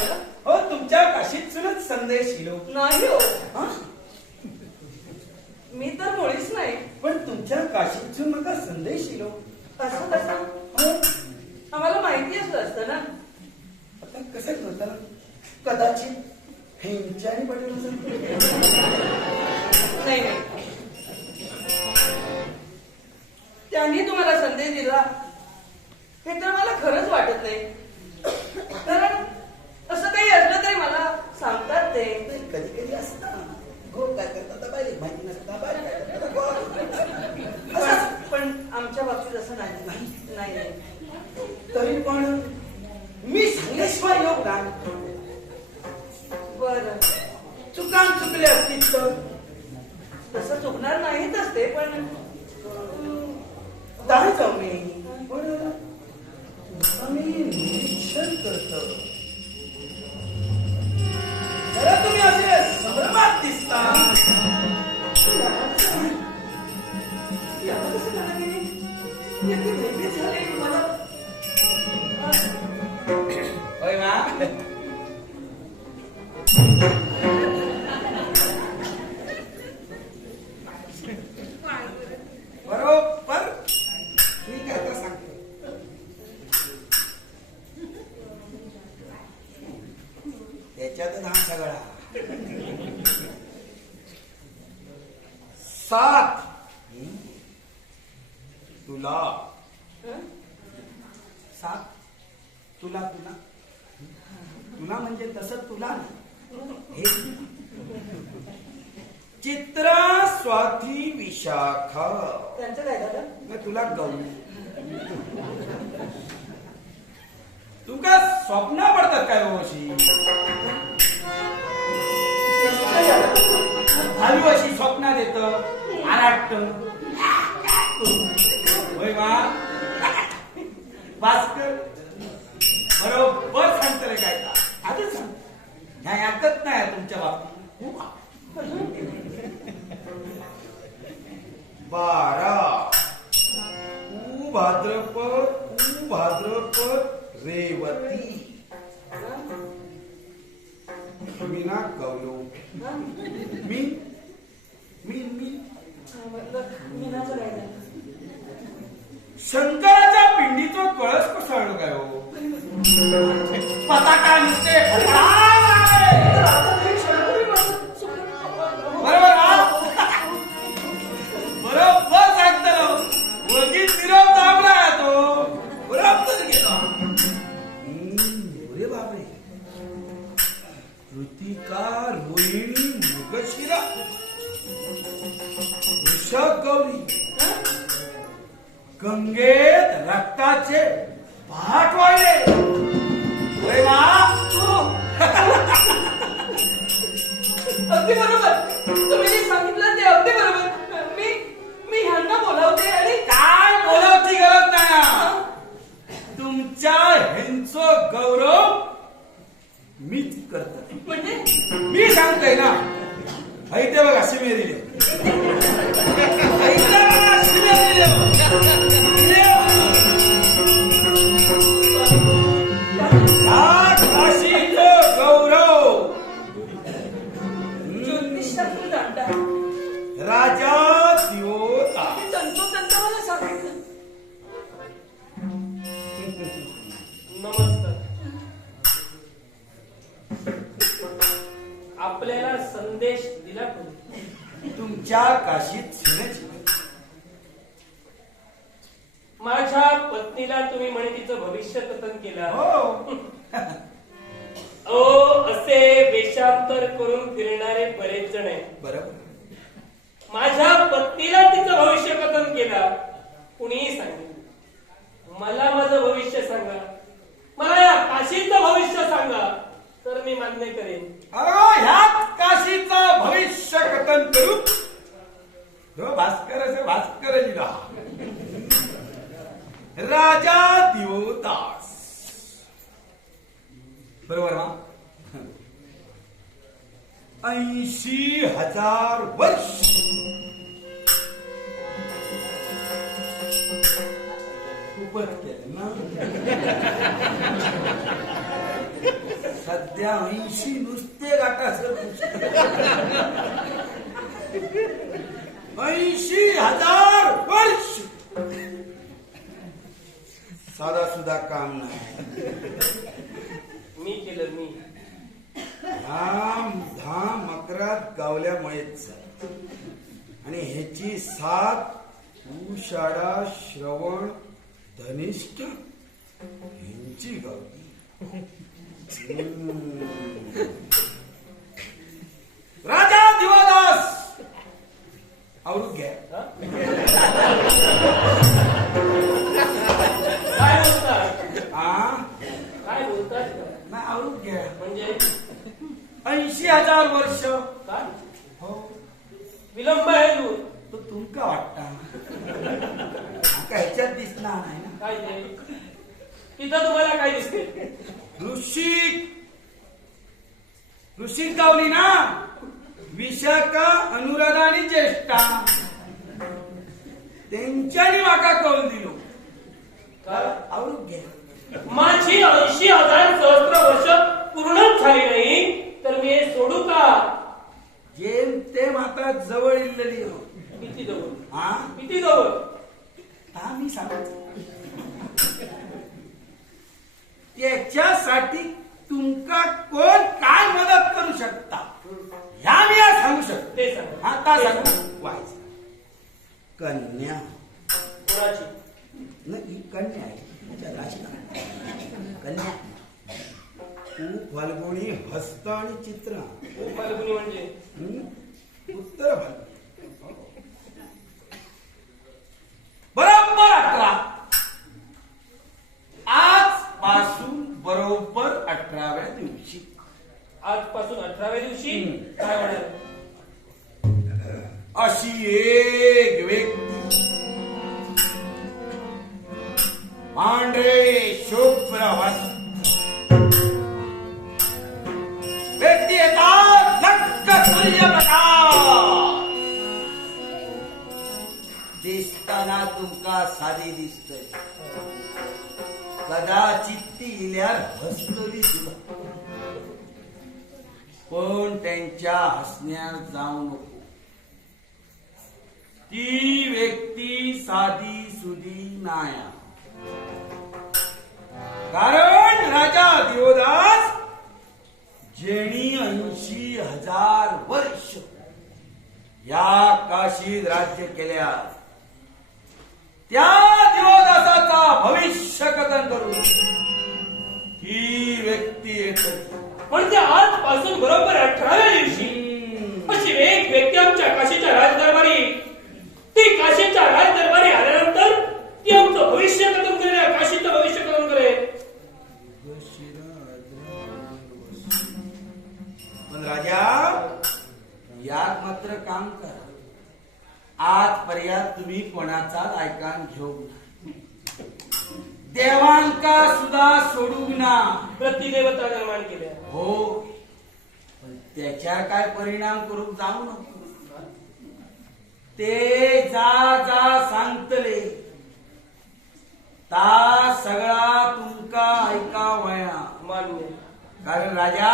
झालं? हो तुमच्या काशीतूनच संदेश येलो. नाही हो, हा? मी तर मुळीच नाही. पण तुमच्या काशीतून नका संदेश येलो. असं कसं? आम्हाला माहिती असतं ना. आता कसं करता? कदाचित ह्यांच्याने पडेल असेल. नाही नाही, त्यांनी तुम्हाला संदेश दिला हे तर मला खरंच वाटत नाही. कारण असं काही असलं तरी मला सांगतात ते. कधी कधी असतं. हो काय करता बाहेर माहिती नसता बाहेर काय करता. पण आमच्या बाबतीत असं नाही. नाही नाही. तरी पण मी सांगल्याशिवाय योग नाही. बरं, चुकान चुकले असतील तर तसं चुकणार नाहीच असते, पण काय जाऊ मी पण मी निरीक्षण करतो. जरा तुम्ही असे संभ्रमात दिसता. याला कसं काय गेली? इतकी भयभीत झाली मला. होय मा बरोबर ठीक आहे. आता सांगतो. त्याच्यातच हा सगळा 7 तुला 7 तुला तुला तुला म्हणजे तसं तुला हे चित्रा स्वाती विशाखा त्यांचं काय झालं? मग तुला गौरी. तुका स्वप्न पडतात काय हो अशी? भालू अशी स्वप्नात येत आराट. होय मा भास्कर बरोबर सांगत रे. काय आता सांग नाही ऐकत नाही तुमच्या बाबतीत. 12 भाद्रपद रेवती मी ना कवलो. मी मीनाचं काय झालं? शंकराच्या पिंडीचा कळस कोसळलो काय हो? पताका नुसते बरोबर बरोबर सांगतो. वगीच निरोप दाबला तो बरोबर गेला. अरे बापरे, कृतिका रोहिणी मृगशिरा वृषभ गौरी गंगेत रक्ताचे पहाट वाहिले. होय मा अगदी बरोबर. तुम्ही जे सांगितलं ते अगदी बरोबर. मी ह्यांना बोलावते आणि काय बोलावची गरज नाही. तुमच्या ह्यांचं गौरव मीच करतो. म्हणजे मी सांगतोय ना. ऐते बघा शिमेरीले ऐते बघा शिमेरीले काशीचं गौरव ज्योतिषशास्त्र जाणता. राजा दिवोता तंतोतंत मला सांगितलं. नमस्कार. आपल्याला संदेश दिला कोणी? तुमच्या काशीत शिण्याची माझ्या पत्नीला तुम्ही म्हणे तिचं भविष्य कथन केलं. हो. असे वेषांतर करून फिरणारे बरेच जण आहेत. बरोबर. माझ्या पत्नीला तिचं भविष्य कथन केलं कुणीही सांगितलं. मला माझं भविष्य सांगा, मला या काशीचं भविष्य सांगा, तर मी मान्य करेन. ह्यात काशीचं भविष्य कथन करू. भास्कर असे भास्कर लिहा. राजा दिवोदास बरोबर ना. 80,000 वर्ष खूपच केलं ना. सध्या 80 नुसते गाठा सर 80,000 वर्ष साधा सुद्धा काम नाही. मी केलं मी. धाम धाम मकरात गावल्यामुळेच आणि ह्याची साथ उषाढा श्रवण धनिष्ठ ह्यांची गावली. राजा दिवादास आवरून घ्या. काय बोलतात आ काय बोलतात नाही आवरून घ्या. म्हणजे 80,000 वर्ष काय हो विलंब आहे तू. तो तुमका वाटता आता ह्याच्यात दिसणार नाही ना. काय ते तिथं तुम्हाला काय दिसते. ऋषिक गावली ना विशाखा अनुराधा आणि ज्येष्ठा त्यांच्यानी माका कळून दिलो. काय आवरून घ्या. माझी 80,000 सहस्त्र वर्ष पूर्णच झाली नाही तर मी हे सोडू का. जेम ते माता जवळ इल्लेली हो. किती जवळ हा किती जवळ. हा मी सांगतो त्याच्यासाठी तुमका कोण काय मदत करू शकता ह्या मी आज सांगू शकतो. ते सांग. आता सांगू वाईस कन्या कोणाची. नाही ही कन्या आहे तुमच्या राशीला. कन्या तू फाल्गुनी हस्त आणि चित्र फाल्गुनी म्हणजे उत्तर फाल्गुनी बरोबर 11 आजपासून बरोबर 18व्या दिवशी आजपासून 18व्या दिवशी काय होणार. अशी एक व्यक्ती पांढरे शुभ्र वस्त्र व्यक्ती येतात लक्क सूर्यप्रकाश दिसताना तुमका साधी दिसतय. कदाचित ती इल्यार हसतली सुद्धा पण त्यांच्या हसण्यात जाऊ नको. ती व्यक्ती साधी सुधी नाया. कारण राजा दिवदास जेणी 80,000 वर्ष या काशीत राज्य केल्या त्या दिवदासाचा भविष्य कथन करून ही व्यक्ती येते. म्हणजे आजपासून बरोबर 18व्या दिवशी अशी एक व्यक्ती आमच्या काशीच्या राजदरबारी ती काशीच्या राजदरबारी आल्यानंतर ती आमचं भविष्य कथन करेल. काशीचं भविष्य कथन करेल. पण राजा यात मात्र काम करा. आजपर्यंत तुम्ही कोणाचाच ऐकान घेऊ ना. देवांका सुद्धा सोडू ना. प्रतिदेवता निर्माण केल्या. हो पण त्याच्यावर काय परिणाम करून जाऊ नको. ते जा जा सांगतले ता सगळा तुमका ऐकावया. मान्य. कारण राजा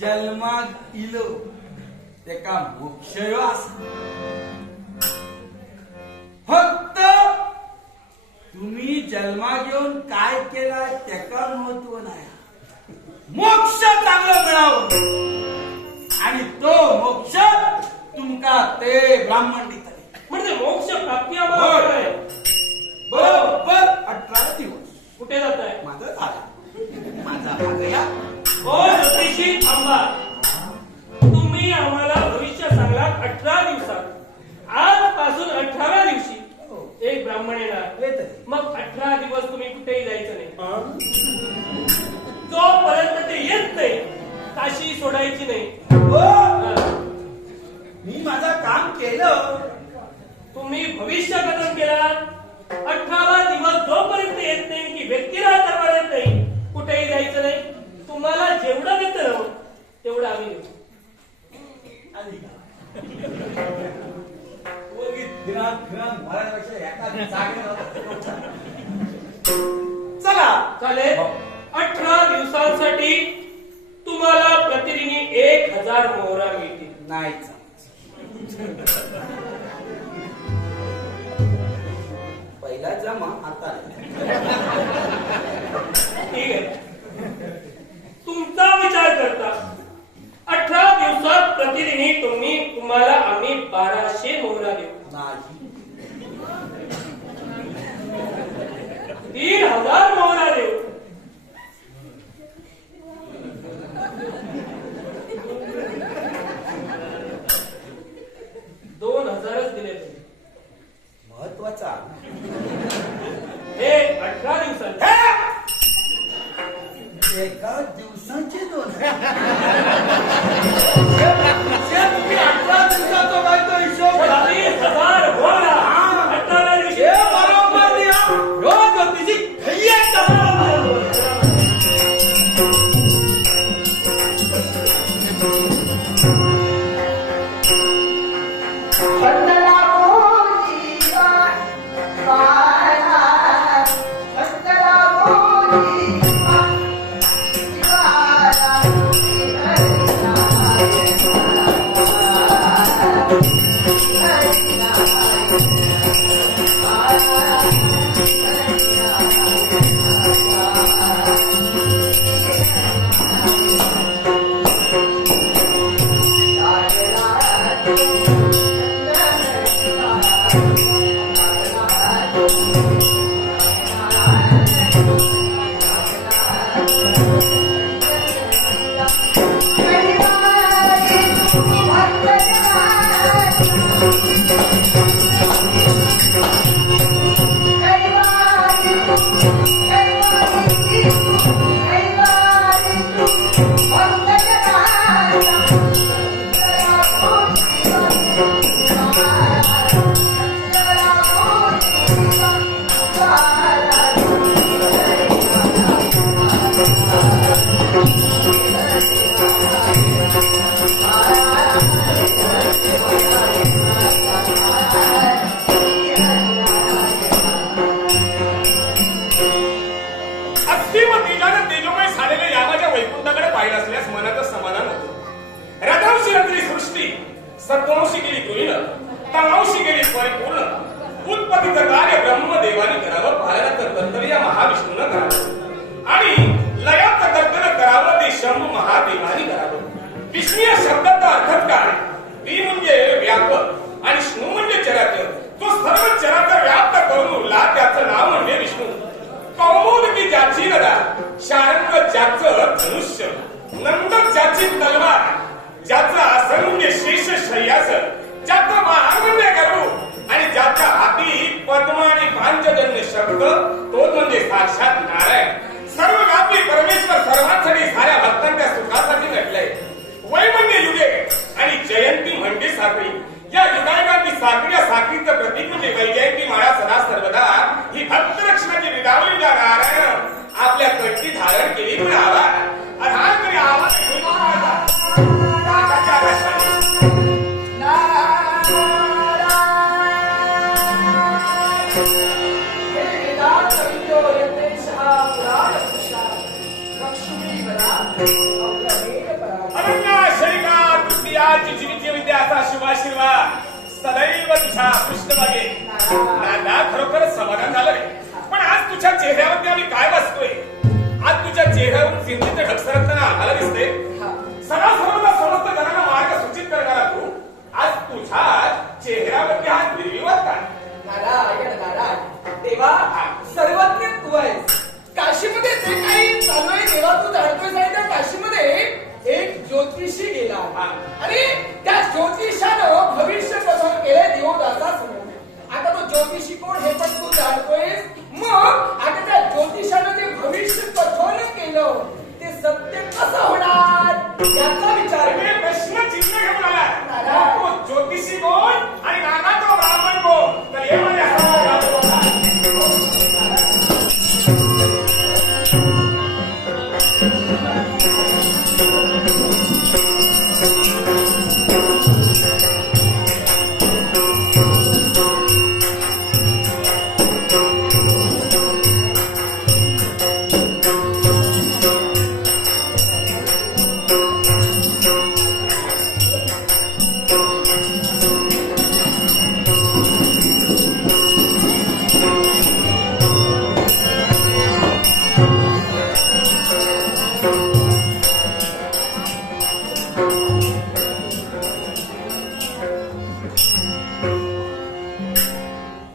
जन्मात इलो तेका मोक्ष असा. फक्त तुम्ही जन्मा घेऊन काय केला त्याका महत्व नाही. मोक्ष चांगलं मिळावं आणि तो मोक्ष तुमका ते ब्राह्मण देतात. म्हणजे मोक्ष प्राप्ती आम्हाला होणार आहे. बरोबर 18 दिवस कुठे जात आहे. माझं झालं. माझा भाग या हो ज्योतिषी थांबा. तुम्ही आम्हाला भविष्य सांगला 18 दिवसात. आजपासून 18व्या दिवशी एक ब्राह्मण येणार. येतच. मग 18 दिवस तुम्ही कुठेही जायचं नाही. जोपर्यंत ते येत नाही काशी सोडायची नाही. हो मी माझं काम केलं. तुम्ही भविष्य कथन केलात. 18वा दिवस जोपर्यंत येत नाही की व्यक्तीला दरबारात नाही कुठेही जायचं नाही. तुम्हाला जेवढं मित्र तेवढं आम्ही देऊ. चला चालेल. 18 दिवसात 1000 मोहरा मिळतील. नाही पहिला जमा आता ठीक आहे. तुमचा विचार करता 18 दिवसात प्रतिदिनी तुम्हाला आम्ही 1200 मोहरा देऊ. नाही 3000 मोहरा देऊ. दोन 2000च दिले तुम्ही. महत्वाचा हे 18 दिवसात. एका दिवसाचे 2 तुम्ही 18 दिवसाचा काय तो हिशोब 30,000 मोहरा 18 दिवशी. हे बरोबर द्या. रोज तिची खैय्यत करा. सत्वंशी केली तुरीनं, तमांशी केली परिपूर्ण. उत्पत्तीचं कार्य ब्रह्मदेवाने करावं, पालनाचं कर्तव्य या महाविष्णूनं करावं आणि लयाचं कर्तव्य करावं ते शंभू महादेवाने करावं. विष्णू या शब्दाचा अर्थच काय? वी म्हणजे व्यापक आणि श्नू म्हणजे चराचर. तो सर्व चराचर व्याप्त करून उरला त्याचं नाव म्हणजे विष्णू. कौमुदकी ज्याची नदा, शारंग ज्याचं धनुष्य, नंद ज्याची तलवार, ज्याचं आसन म्हणजे शेष शय्यासन, ज्याचं वाहन म्हणजे गरुड आणि ज्याच्या हाती पद्म आणि पांचजन्य शब्द तोच म्हणजे साक्षात नारायण. सर्वव्यापी परमेश्वर सर्वांसाठी साऱ्या भक्तांच्या सुखासाठी नटलंय. वय म्हणजे युगे आणि जयंती म्हणजे साखळी. या युगायुगांची साखळी, या साखळीचं प्रतीक म्हणजे वैजयंती माळा सदा सर्वदा. ही भक्त रक्षणाची विधावली ज्या नारायण आपल्या कट्टी धारण केली पण आवाज आधार तरी आवाज जीवित विद्या असा शुभाशीर्वाद सदैव तुझ्या पृष्ठभागे. नाना खरोखर समाधान झालंय. पण आज तुझ्या चेहऱ्यावरती आम्ही काय बसतोय? आज तुझ्या चेहऱ्यावरून चिंतेचं ढग सरकताना आम्हाला दिसते. सदा सर्वदा समस्त जणांना मार्ग सूचित करणारा तू आज तुझ्या चेहऱ्यावरती हा निर्विवाद काय? देवा सर्वज्ञ तू आहेस. काशीमध्ये जे काही चालू आहे देवा तू जाणतोय त्या काशीमध्ये एक ज्योतिषी गेला आणि त्या ज्योतिषानं भविष्य कथन केलंय देवदासासमोर. आता तो ज्योतिषी कोण हे पण तू जाणतोयस. मग आता त्या ज्योतिषानं जे भविष्य कथन केलं ते सत्य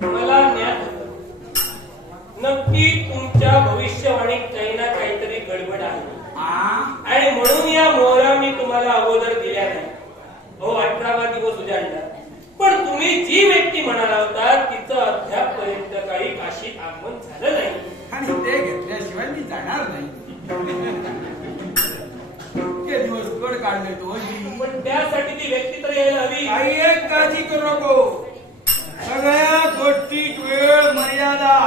मला ज्ञात होतं. नक्की तुमच्या भविष्यवाणीत काही ना काहीतरी गडबड आहे आणि म्हणून या मोहरा मी तुम्हाला अगोदर दिल्या नाही. हो 18वा दिवस उजाडला, पण तुम्ही जी व्यक्ती म्हणाला होता तिचं अद्यापपर्यंत काही काशी आगमन झालं नाही. आणि ते घेतल्याशिवाय मी जाणार नाही. ते दिवस गड काढले तो पण त्यासाठी ती व्यक्ती तर यायला हवी. काही एक काळजी करू नको. सगळ्या गोष्टीत वेळ मर्यादा.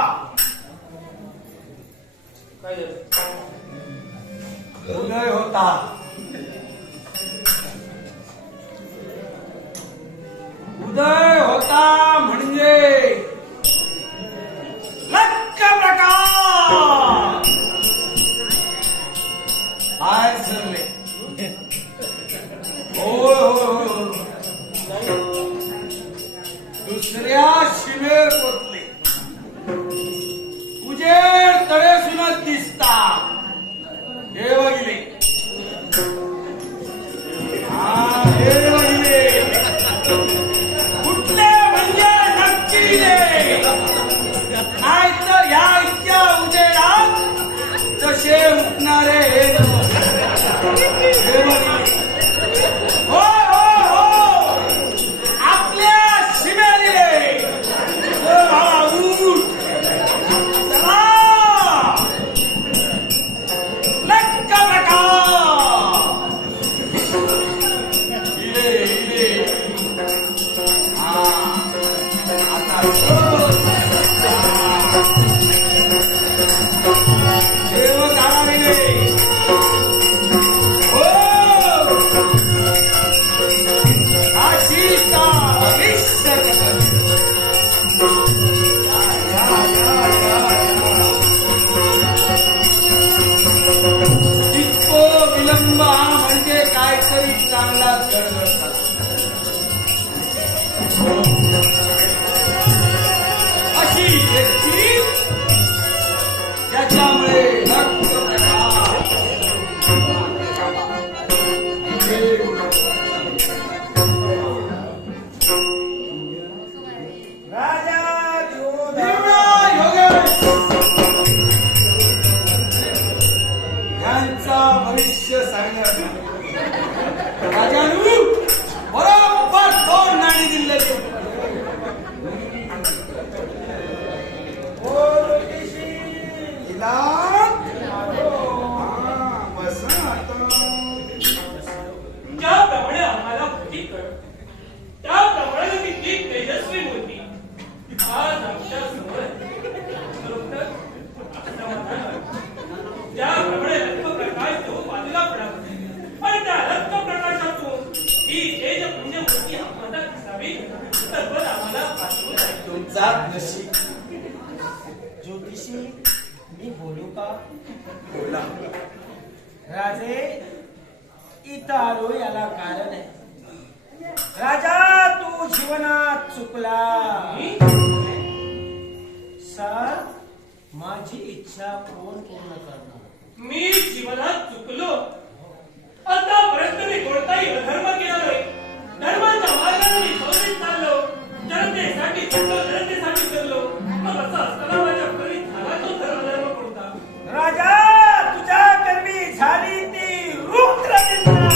काय झालं? उदय होता. उदय होता म्हणजे लक्ष प्रकार. काय सरले? हो हो. दुसऱ्या शिमेर पोचले. उजेड तळे सुनत दिसता. हे बघिले. हे बघिले. कुठले म्हणजे नक्की नाही तर ह्या इतक्या उजेडात तसे उठणारे हे बघिले. हो हो हो. आपल्या शिमेरीले उठ. म्हणजे काहीतरी चांगला घडघडतात. अशी व्यक्ती त्याच्यामुळे भविष्य सांगण्यात राजानू बरोबर 2 नाणी दिले. ज्याप्रमाणे आम्हाला होती कळ त्याप्रमाणे मी ती तेजस्वी मूर्ती आज आमच्या समोर ज्याप्रमाणे रत्नप्रकाश तो बाजूला पडावा आणि त्या रत्नप्रकाशातून ही तेजपुंज मूर्ती आम्हाला दिसावी तर पण आम्हाला पाठवून आहे. तुमचा नशीब. ज्योतिषी मी बोलू का? बोला. राजे इथं आलो याला कारण आहे. राजा तू जीवनात चुकला. सर माझी इच्छा कोण पूर्ण करणार? मी जीवनात चुकलो. आतापर्यंत मी कोणताही अधर्म केला नाही. धर्माच्या मार्गाने मी सौरीत चाललो. जनतेसाठी जगलो, जनतेसाठी जगलो. मग असं असताना माझ्या घरी झाला तो धर्म कोणता? राजा तुझ्या कर्मी झाली ती रुद्र निंदा.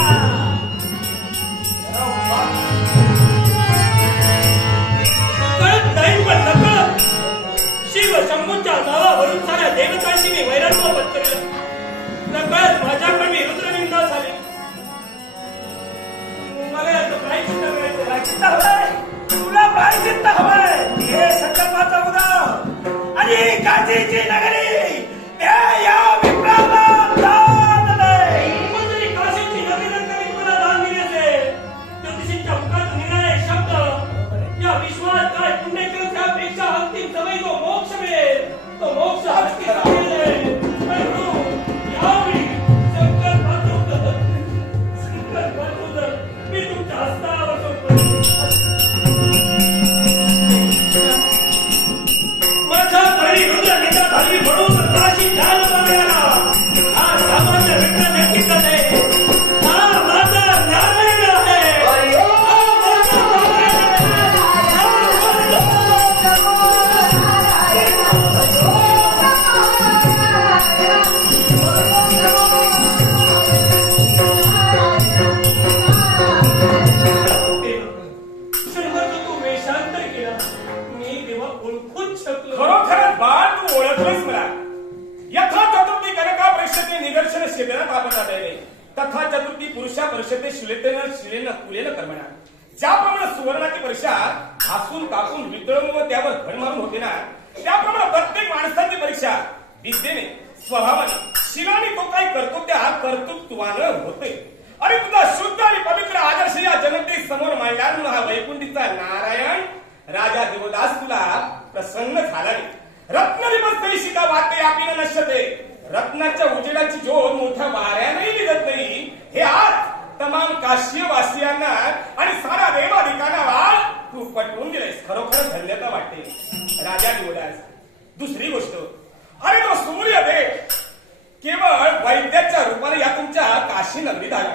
कळत नाही पण नकळत शिव शंभूच्या नावावरून साऱ्या देवतांशी मी वैरत्व पत्करलं. नकळत माझ्याकडे मी जलाशयाने तथा चतुर्थी पुरुषा परिषदे शिलेतेन शिलेन कुलेन कर्मणा. ज्याप्रमाणे सुवर्णाची परीक्षा घासून कापून वितळून व त्यावर घण मारून होते ना, त्याप्रमाणे प्रत्येक माणसाची परीक्षा विद्येने स्वभावाने शिलाने तो काय करतो त्या कर्तृत्वानं होते. आणि तुझा शुद्ध आणि पवित्र आदर्श या जनते समोर मांडला म्हणून हा वैकुंठीचा नारायण राजा देवदास तुला प्रसन्न झाला नाही. रत्नविमस्तैशिका वाते आपल्याला नश्यते. रत्नाच्या उजेडाची ज्योत मोठ्या वाऱ्यानेही निघत नाही. हे आज तमाम काशीवासियांना आणि सारा देवाधिकांना तू पटवून दिलेस. खरोखर धन्यता वाटते राजा देवदास. दुसरी गोष्ट, अरे तो सूर्यदेव केवळ वैद्याच्या रूपाने या तुमच्या काशी नगरीत आला.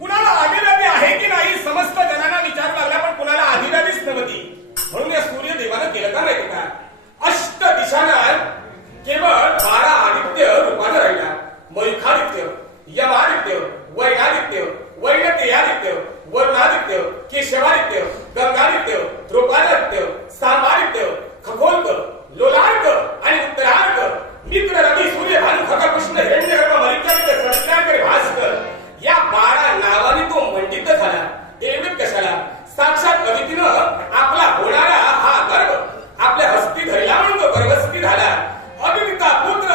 कुणाला आदिव्याधी आहे की नाही समस्त जणांना विचारू लागला, पण कुणाला आदिव्याधीच नव्हती. म्हणून या सूर्यदेवानं केलं का माहिती का, अष्ट दिशांना केवळ 12 आदित्य रूपानं राहिला. मयुखादित्य, यमादित्य, वैनादित्य, वैनतेयादित्य, वरुणादित्य, केशवादित्य, गंगादित्य, द्रौपदादित्य, सांबादित्य, खगोलक, लोलार्क आणि उत्तरार्क, मित्र, रवी, सूर्य, भानु, खग, कृष्ण, हिरण्यगर्भ, मलिकादित्य, सविताकर, भास्कर या 12 नावाने तो मंडित झाला. एवढेच कशाला, साक्षात अदितीनं आपला होणारा हा गर्भ आपल्या हस्ती धरला म्हणून तो गर्भस्थी झाला. अदितीचा पुत्र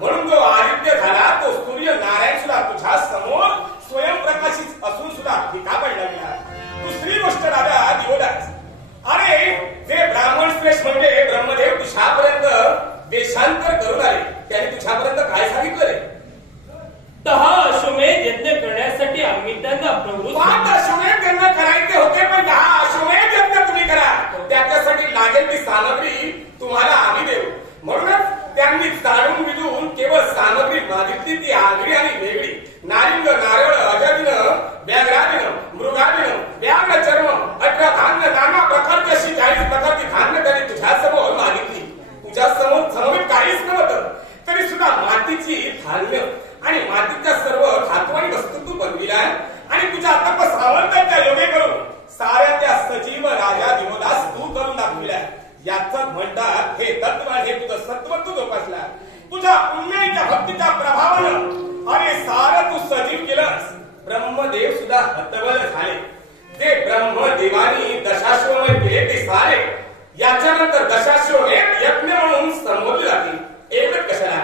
म्हणून जो आदित्य झाला तो सूर्य नारायण सुद्धा तुझ्या समोर स्वयंप्रकाशित असून सुद्धा फिका पडला गेला. दुसरी गोष्ट राजा देवदास, अरे जे ब्राह्मण श्रेष्ठ म्हणजे ब्रह्मदेव तुझ्यापर्यंत देशांतर करून आले, त्याने तुझ्यापर्यंत काय सांगितलं रे? 10 अश्वमेध यज्ञ करण्यासाठी आम्ही त्यांना प्रवृत्त 5 अश्वमेध यज्ञ करायचे होते, पण 10 अश्वमेध यज्ञ तुम्ही करा. त्याच्यासाठी लागेल ती सामग्री तुम्हाला आम्ही देऊ. म्हणूनच त्यांनी जाणून बिजून केवळ सामग्री मागितली, ती आगळी आणि वेगळी. नारिंग, नारळ, अजादिनं, व्याघ्रादिनं, मृगादिनं, व्याघ्र चर्म, 18 धान्य, नाना प्रकारची अशी 40 प्रकारची धान्य त्यांनी तुझ्यासमोर मागितली. तुझ्यासमोर समवेत काहीच नव्हतं, तरी सुद्धा मातीची धान्य आणि मातीच्या सर्व धातवानी वस्तू तू बनविला आणि तुझ्या तप सामर्थ्याच्या योगे करून साऱ्या त्या सजीव राजा देवदास तू करून दाखविला. याच म्हणतात हे तत्व, हे तुझं सत्व तू जोपासला. तुझ्या पुण्याच्या भक्तीच्या प्रभावानं अरे सारं तू सजीव केलंस. ब्रह्मदेव सुद्धा हतबल झाले. जे ब्रह्मदेवानी दशाश्वमेध केले ते सारे याच्यानंतर दशाश्वमेध यज्ञ म्हणून संबोधले जातील. एवढंच कशाला,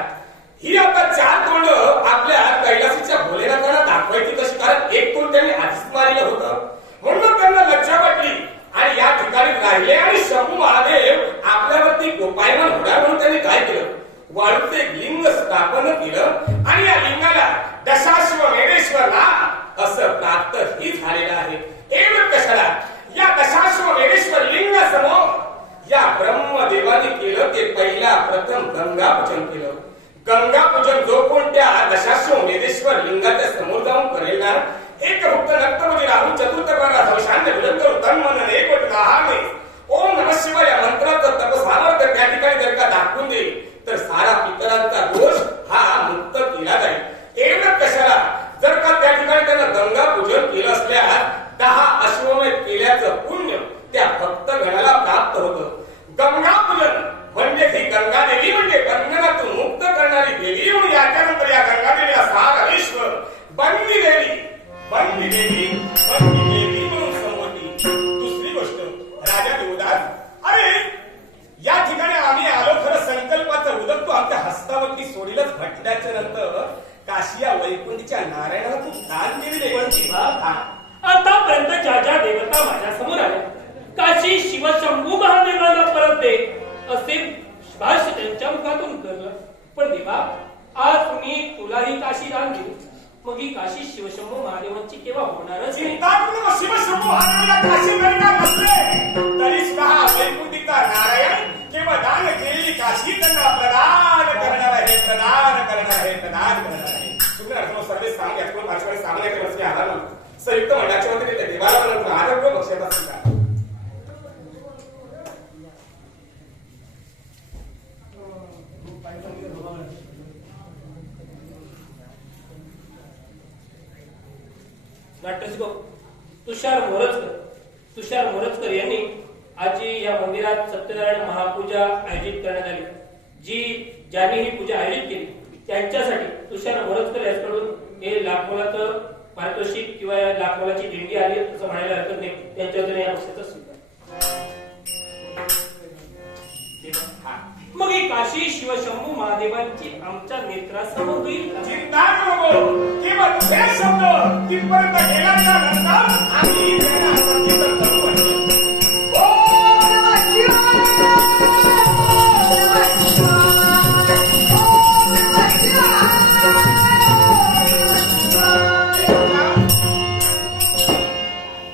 ही आता 4 तोंड आपल्या कैलासीच्या भोलेनाथांना दाखवायची कशी, कारण एक तोंड त्यांनी आधीच मारलं होतं. म्हणून त्यांना लज्जा वाटली आणि या ठिकाणी राहिले. आणि शंभू महादेव आपल्यावरती गोपायमान होणार म्हणून त्यांनी काय केलं, वाळूचे लिंग स्थापन केलं आणि या लिंगाला दशाश्वमेधेश्वर नाव असं प्राप्त ही झालेलं आहे. एवढं कशाला, या दशाश्वमेधेश्वर लिंग समोर या ब्रह्मदेवाने केलं ते पहिला प्रथम गंगा पूजन केलं. गंगा पूजन जो कोणत्या दशाश्वमेधेश्वर लिंगाच्या समोर जाऊन करेल ना, एक भक्त नक्तमध्ये राहून चतुर्थ प्राणा धवशांत विलंब करून तन मन एक राहावे ओम नमः शिवाय या मंत्राचं तप सामर्थ्य त्या ठिकाणी जर का दाखवून देईल तर सारा पितरांचा दोष हा मुक्त केला जाईल. एवढं कशाला, जर का त्या ठिकाणी त्यानं गंगा पूजन केलं असल्यास 10 अश्वमेध केल्याचं पुण्य त्या भक्त गणाला प्राप्त होतं. गंगा पूजन म्हणजे ही गंगा देवी म्हणजे बंधनातून मुक्त करणारी देवी म्हणून याच्यानंतर या गंगा देवीला सारा विश्व बंदी देवी म्हणून संबोधली. दुसरी गोष्ट राजा देवदास, अरे या ठिकाणी आम्ही आलो खरं संकल्पाचं उदक तू आमच्या हस्तावरती सोडीलच म्हटल्याच्या नंतर काशी या वैकुंठीच्या नारायणाला तू दान केली नाही. आतापर्यंत ज्या ज्या देवता माझ्या समोर आल्या काशी शिवशंभू महादेवाला परत दे असे भाष्य त्यांच्या मुखातून करलं. पण देवा, आज मी तुलाही काशी दान दिली, मग ही काशी शिवशंभू महादेवांची केव्हा होणारच नाही. शिवशंभू महादेवाला काशी करणार नसले तरी सुद्धा वैकुंठीचा नारायण केव्हा दान केलेली काशी त्यांना प्रदान करणार आहे. सर्व सांग यातून भाषणाने सांगण्याचे बसले आला संयुक्त मंडळाच्या वतीने देवाला म्हणून आदर बक्षाचा स्वीकार. नाट्यशिक्षक तुषार मोरजकर यांनी आजी या मंदिरात सत्यनारायण महापूजा आयोजित करण्यात आली. ज्यांनी ही पूजा आयोजित केली त्यांच्यासाठी तुषार मोरजकर यांच्याकडून लाखोलाचं पारितोषिक किंवा लाखोलाची देणगी आली असं म्हणायला हरकत नाही. त्यांच्या वतीने या बक्षीसचं स्वीकार. मग ही काशी शिवशंभू महादेवांची आमच्या नेत्रासमोर होईल का? चिंता करू नको. केवळ हे शब्द तिथपर्यंत गेल्याच्या नंतर आम्ही त्याला संगीत करू वाटेल.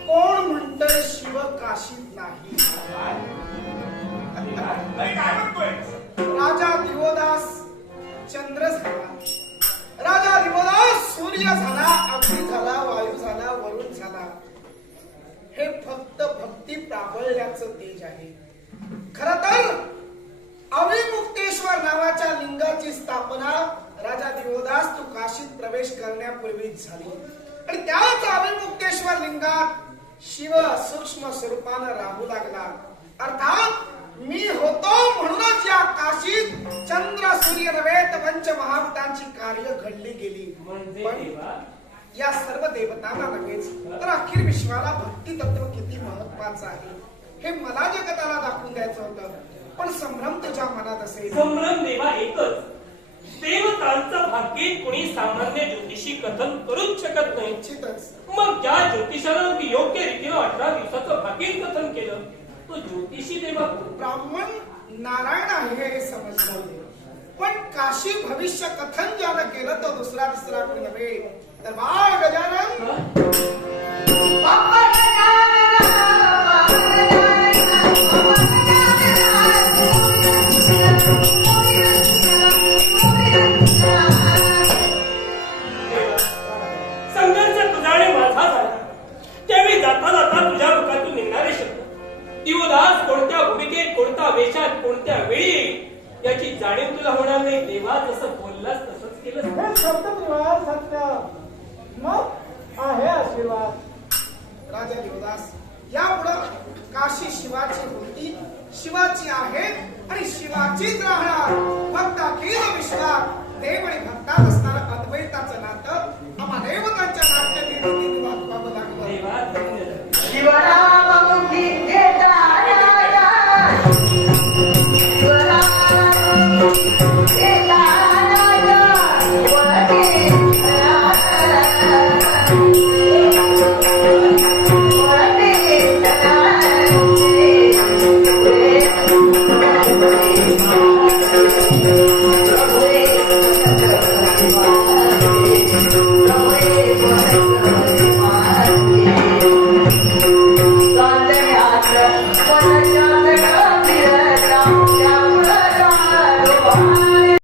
कोण म्हणतंय शिव काशीत नाही? अरे काय म्हणतोय? राजा दिवोदास चंद्र झाला, राजा दिवोदास सूर्य झाला, अग्नी झाला, वायू झाला, वरुण झाला. हे फक्त भक्ती प्राबल्याचं तेज आहे. खर तर अविमुक्तेश्वर नावाच्या लिंगाची स्थापना राजा दिवोदास तू काशीत प्रवेश करण्यापूर्वीच झाली आणि त्याच अविमुक्तेश्वर लिंगात शिव सूक्ष्म स्वरूपानं राहू लागला. अर्थात मी होतो म्हणूनच या काशीत चंद्र सूर्य नव्हे तर पंचमहाभूतांची कार्य घडली गेली. म्हणजे पण देवा, या सर्व देवतांना नव्हेच तर अखिल विश्वाला भक्ती तत्व किती महत्वाचं आहे हे मला जगताला दाखवून द्यायचं होतं. पण संभ्रम तुझ्या मनात असेल. संभ्रम देवा एकच. देवतांचं भाग्य कोणी सामान्य ज्योतिषी कथन करूच शकत नाही. निश्चितच मग ज्या ज्योतिषानं योग्य रीतीनं 18 दिवसाचं भाग्य कथन केलं तो ज्योतिषी देवा कोण? ब्राह्मण नारायण आहे हे समजलं, पण काशी भविष्य कथन ज्यानं केलं तो दुसरा तिसरा कोणी नव्हे तर बाळ गजानन. संघर्ष तुझा आणि माझा झाला त्यावेळी जाता जाता तुझ्या मुखातून निघणारे शब्द दिवदास कोणत्या भूमिकेत कोणत्या वेशात कोणत्या वेळी येईल याची जाणीव तुला होणार नाही. देवा जसं बोललास तसंच केलं. हे शब्द सत्य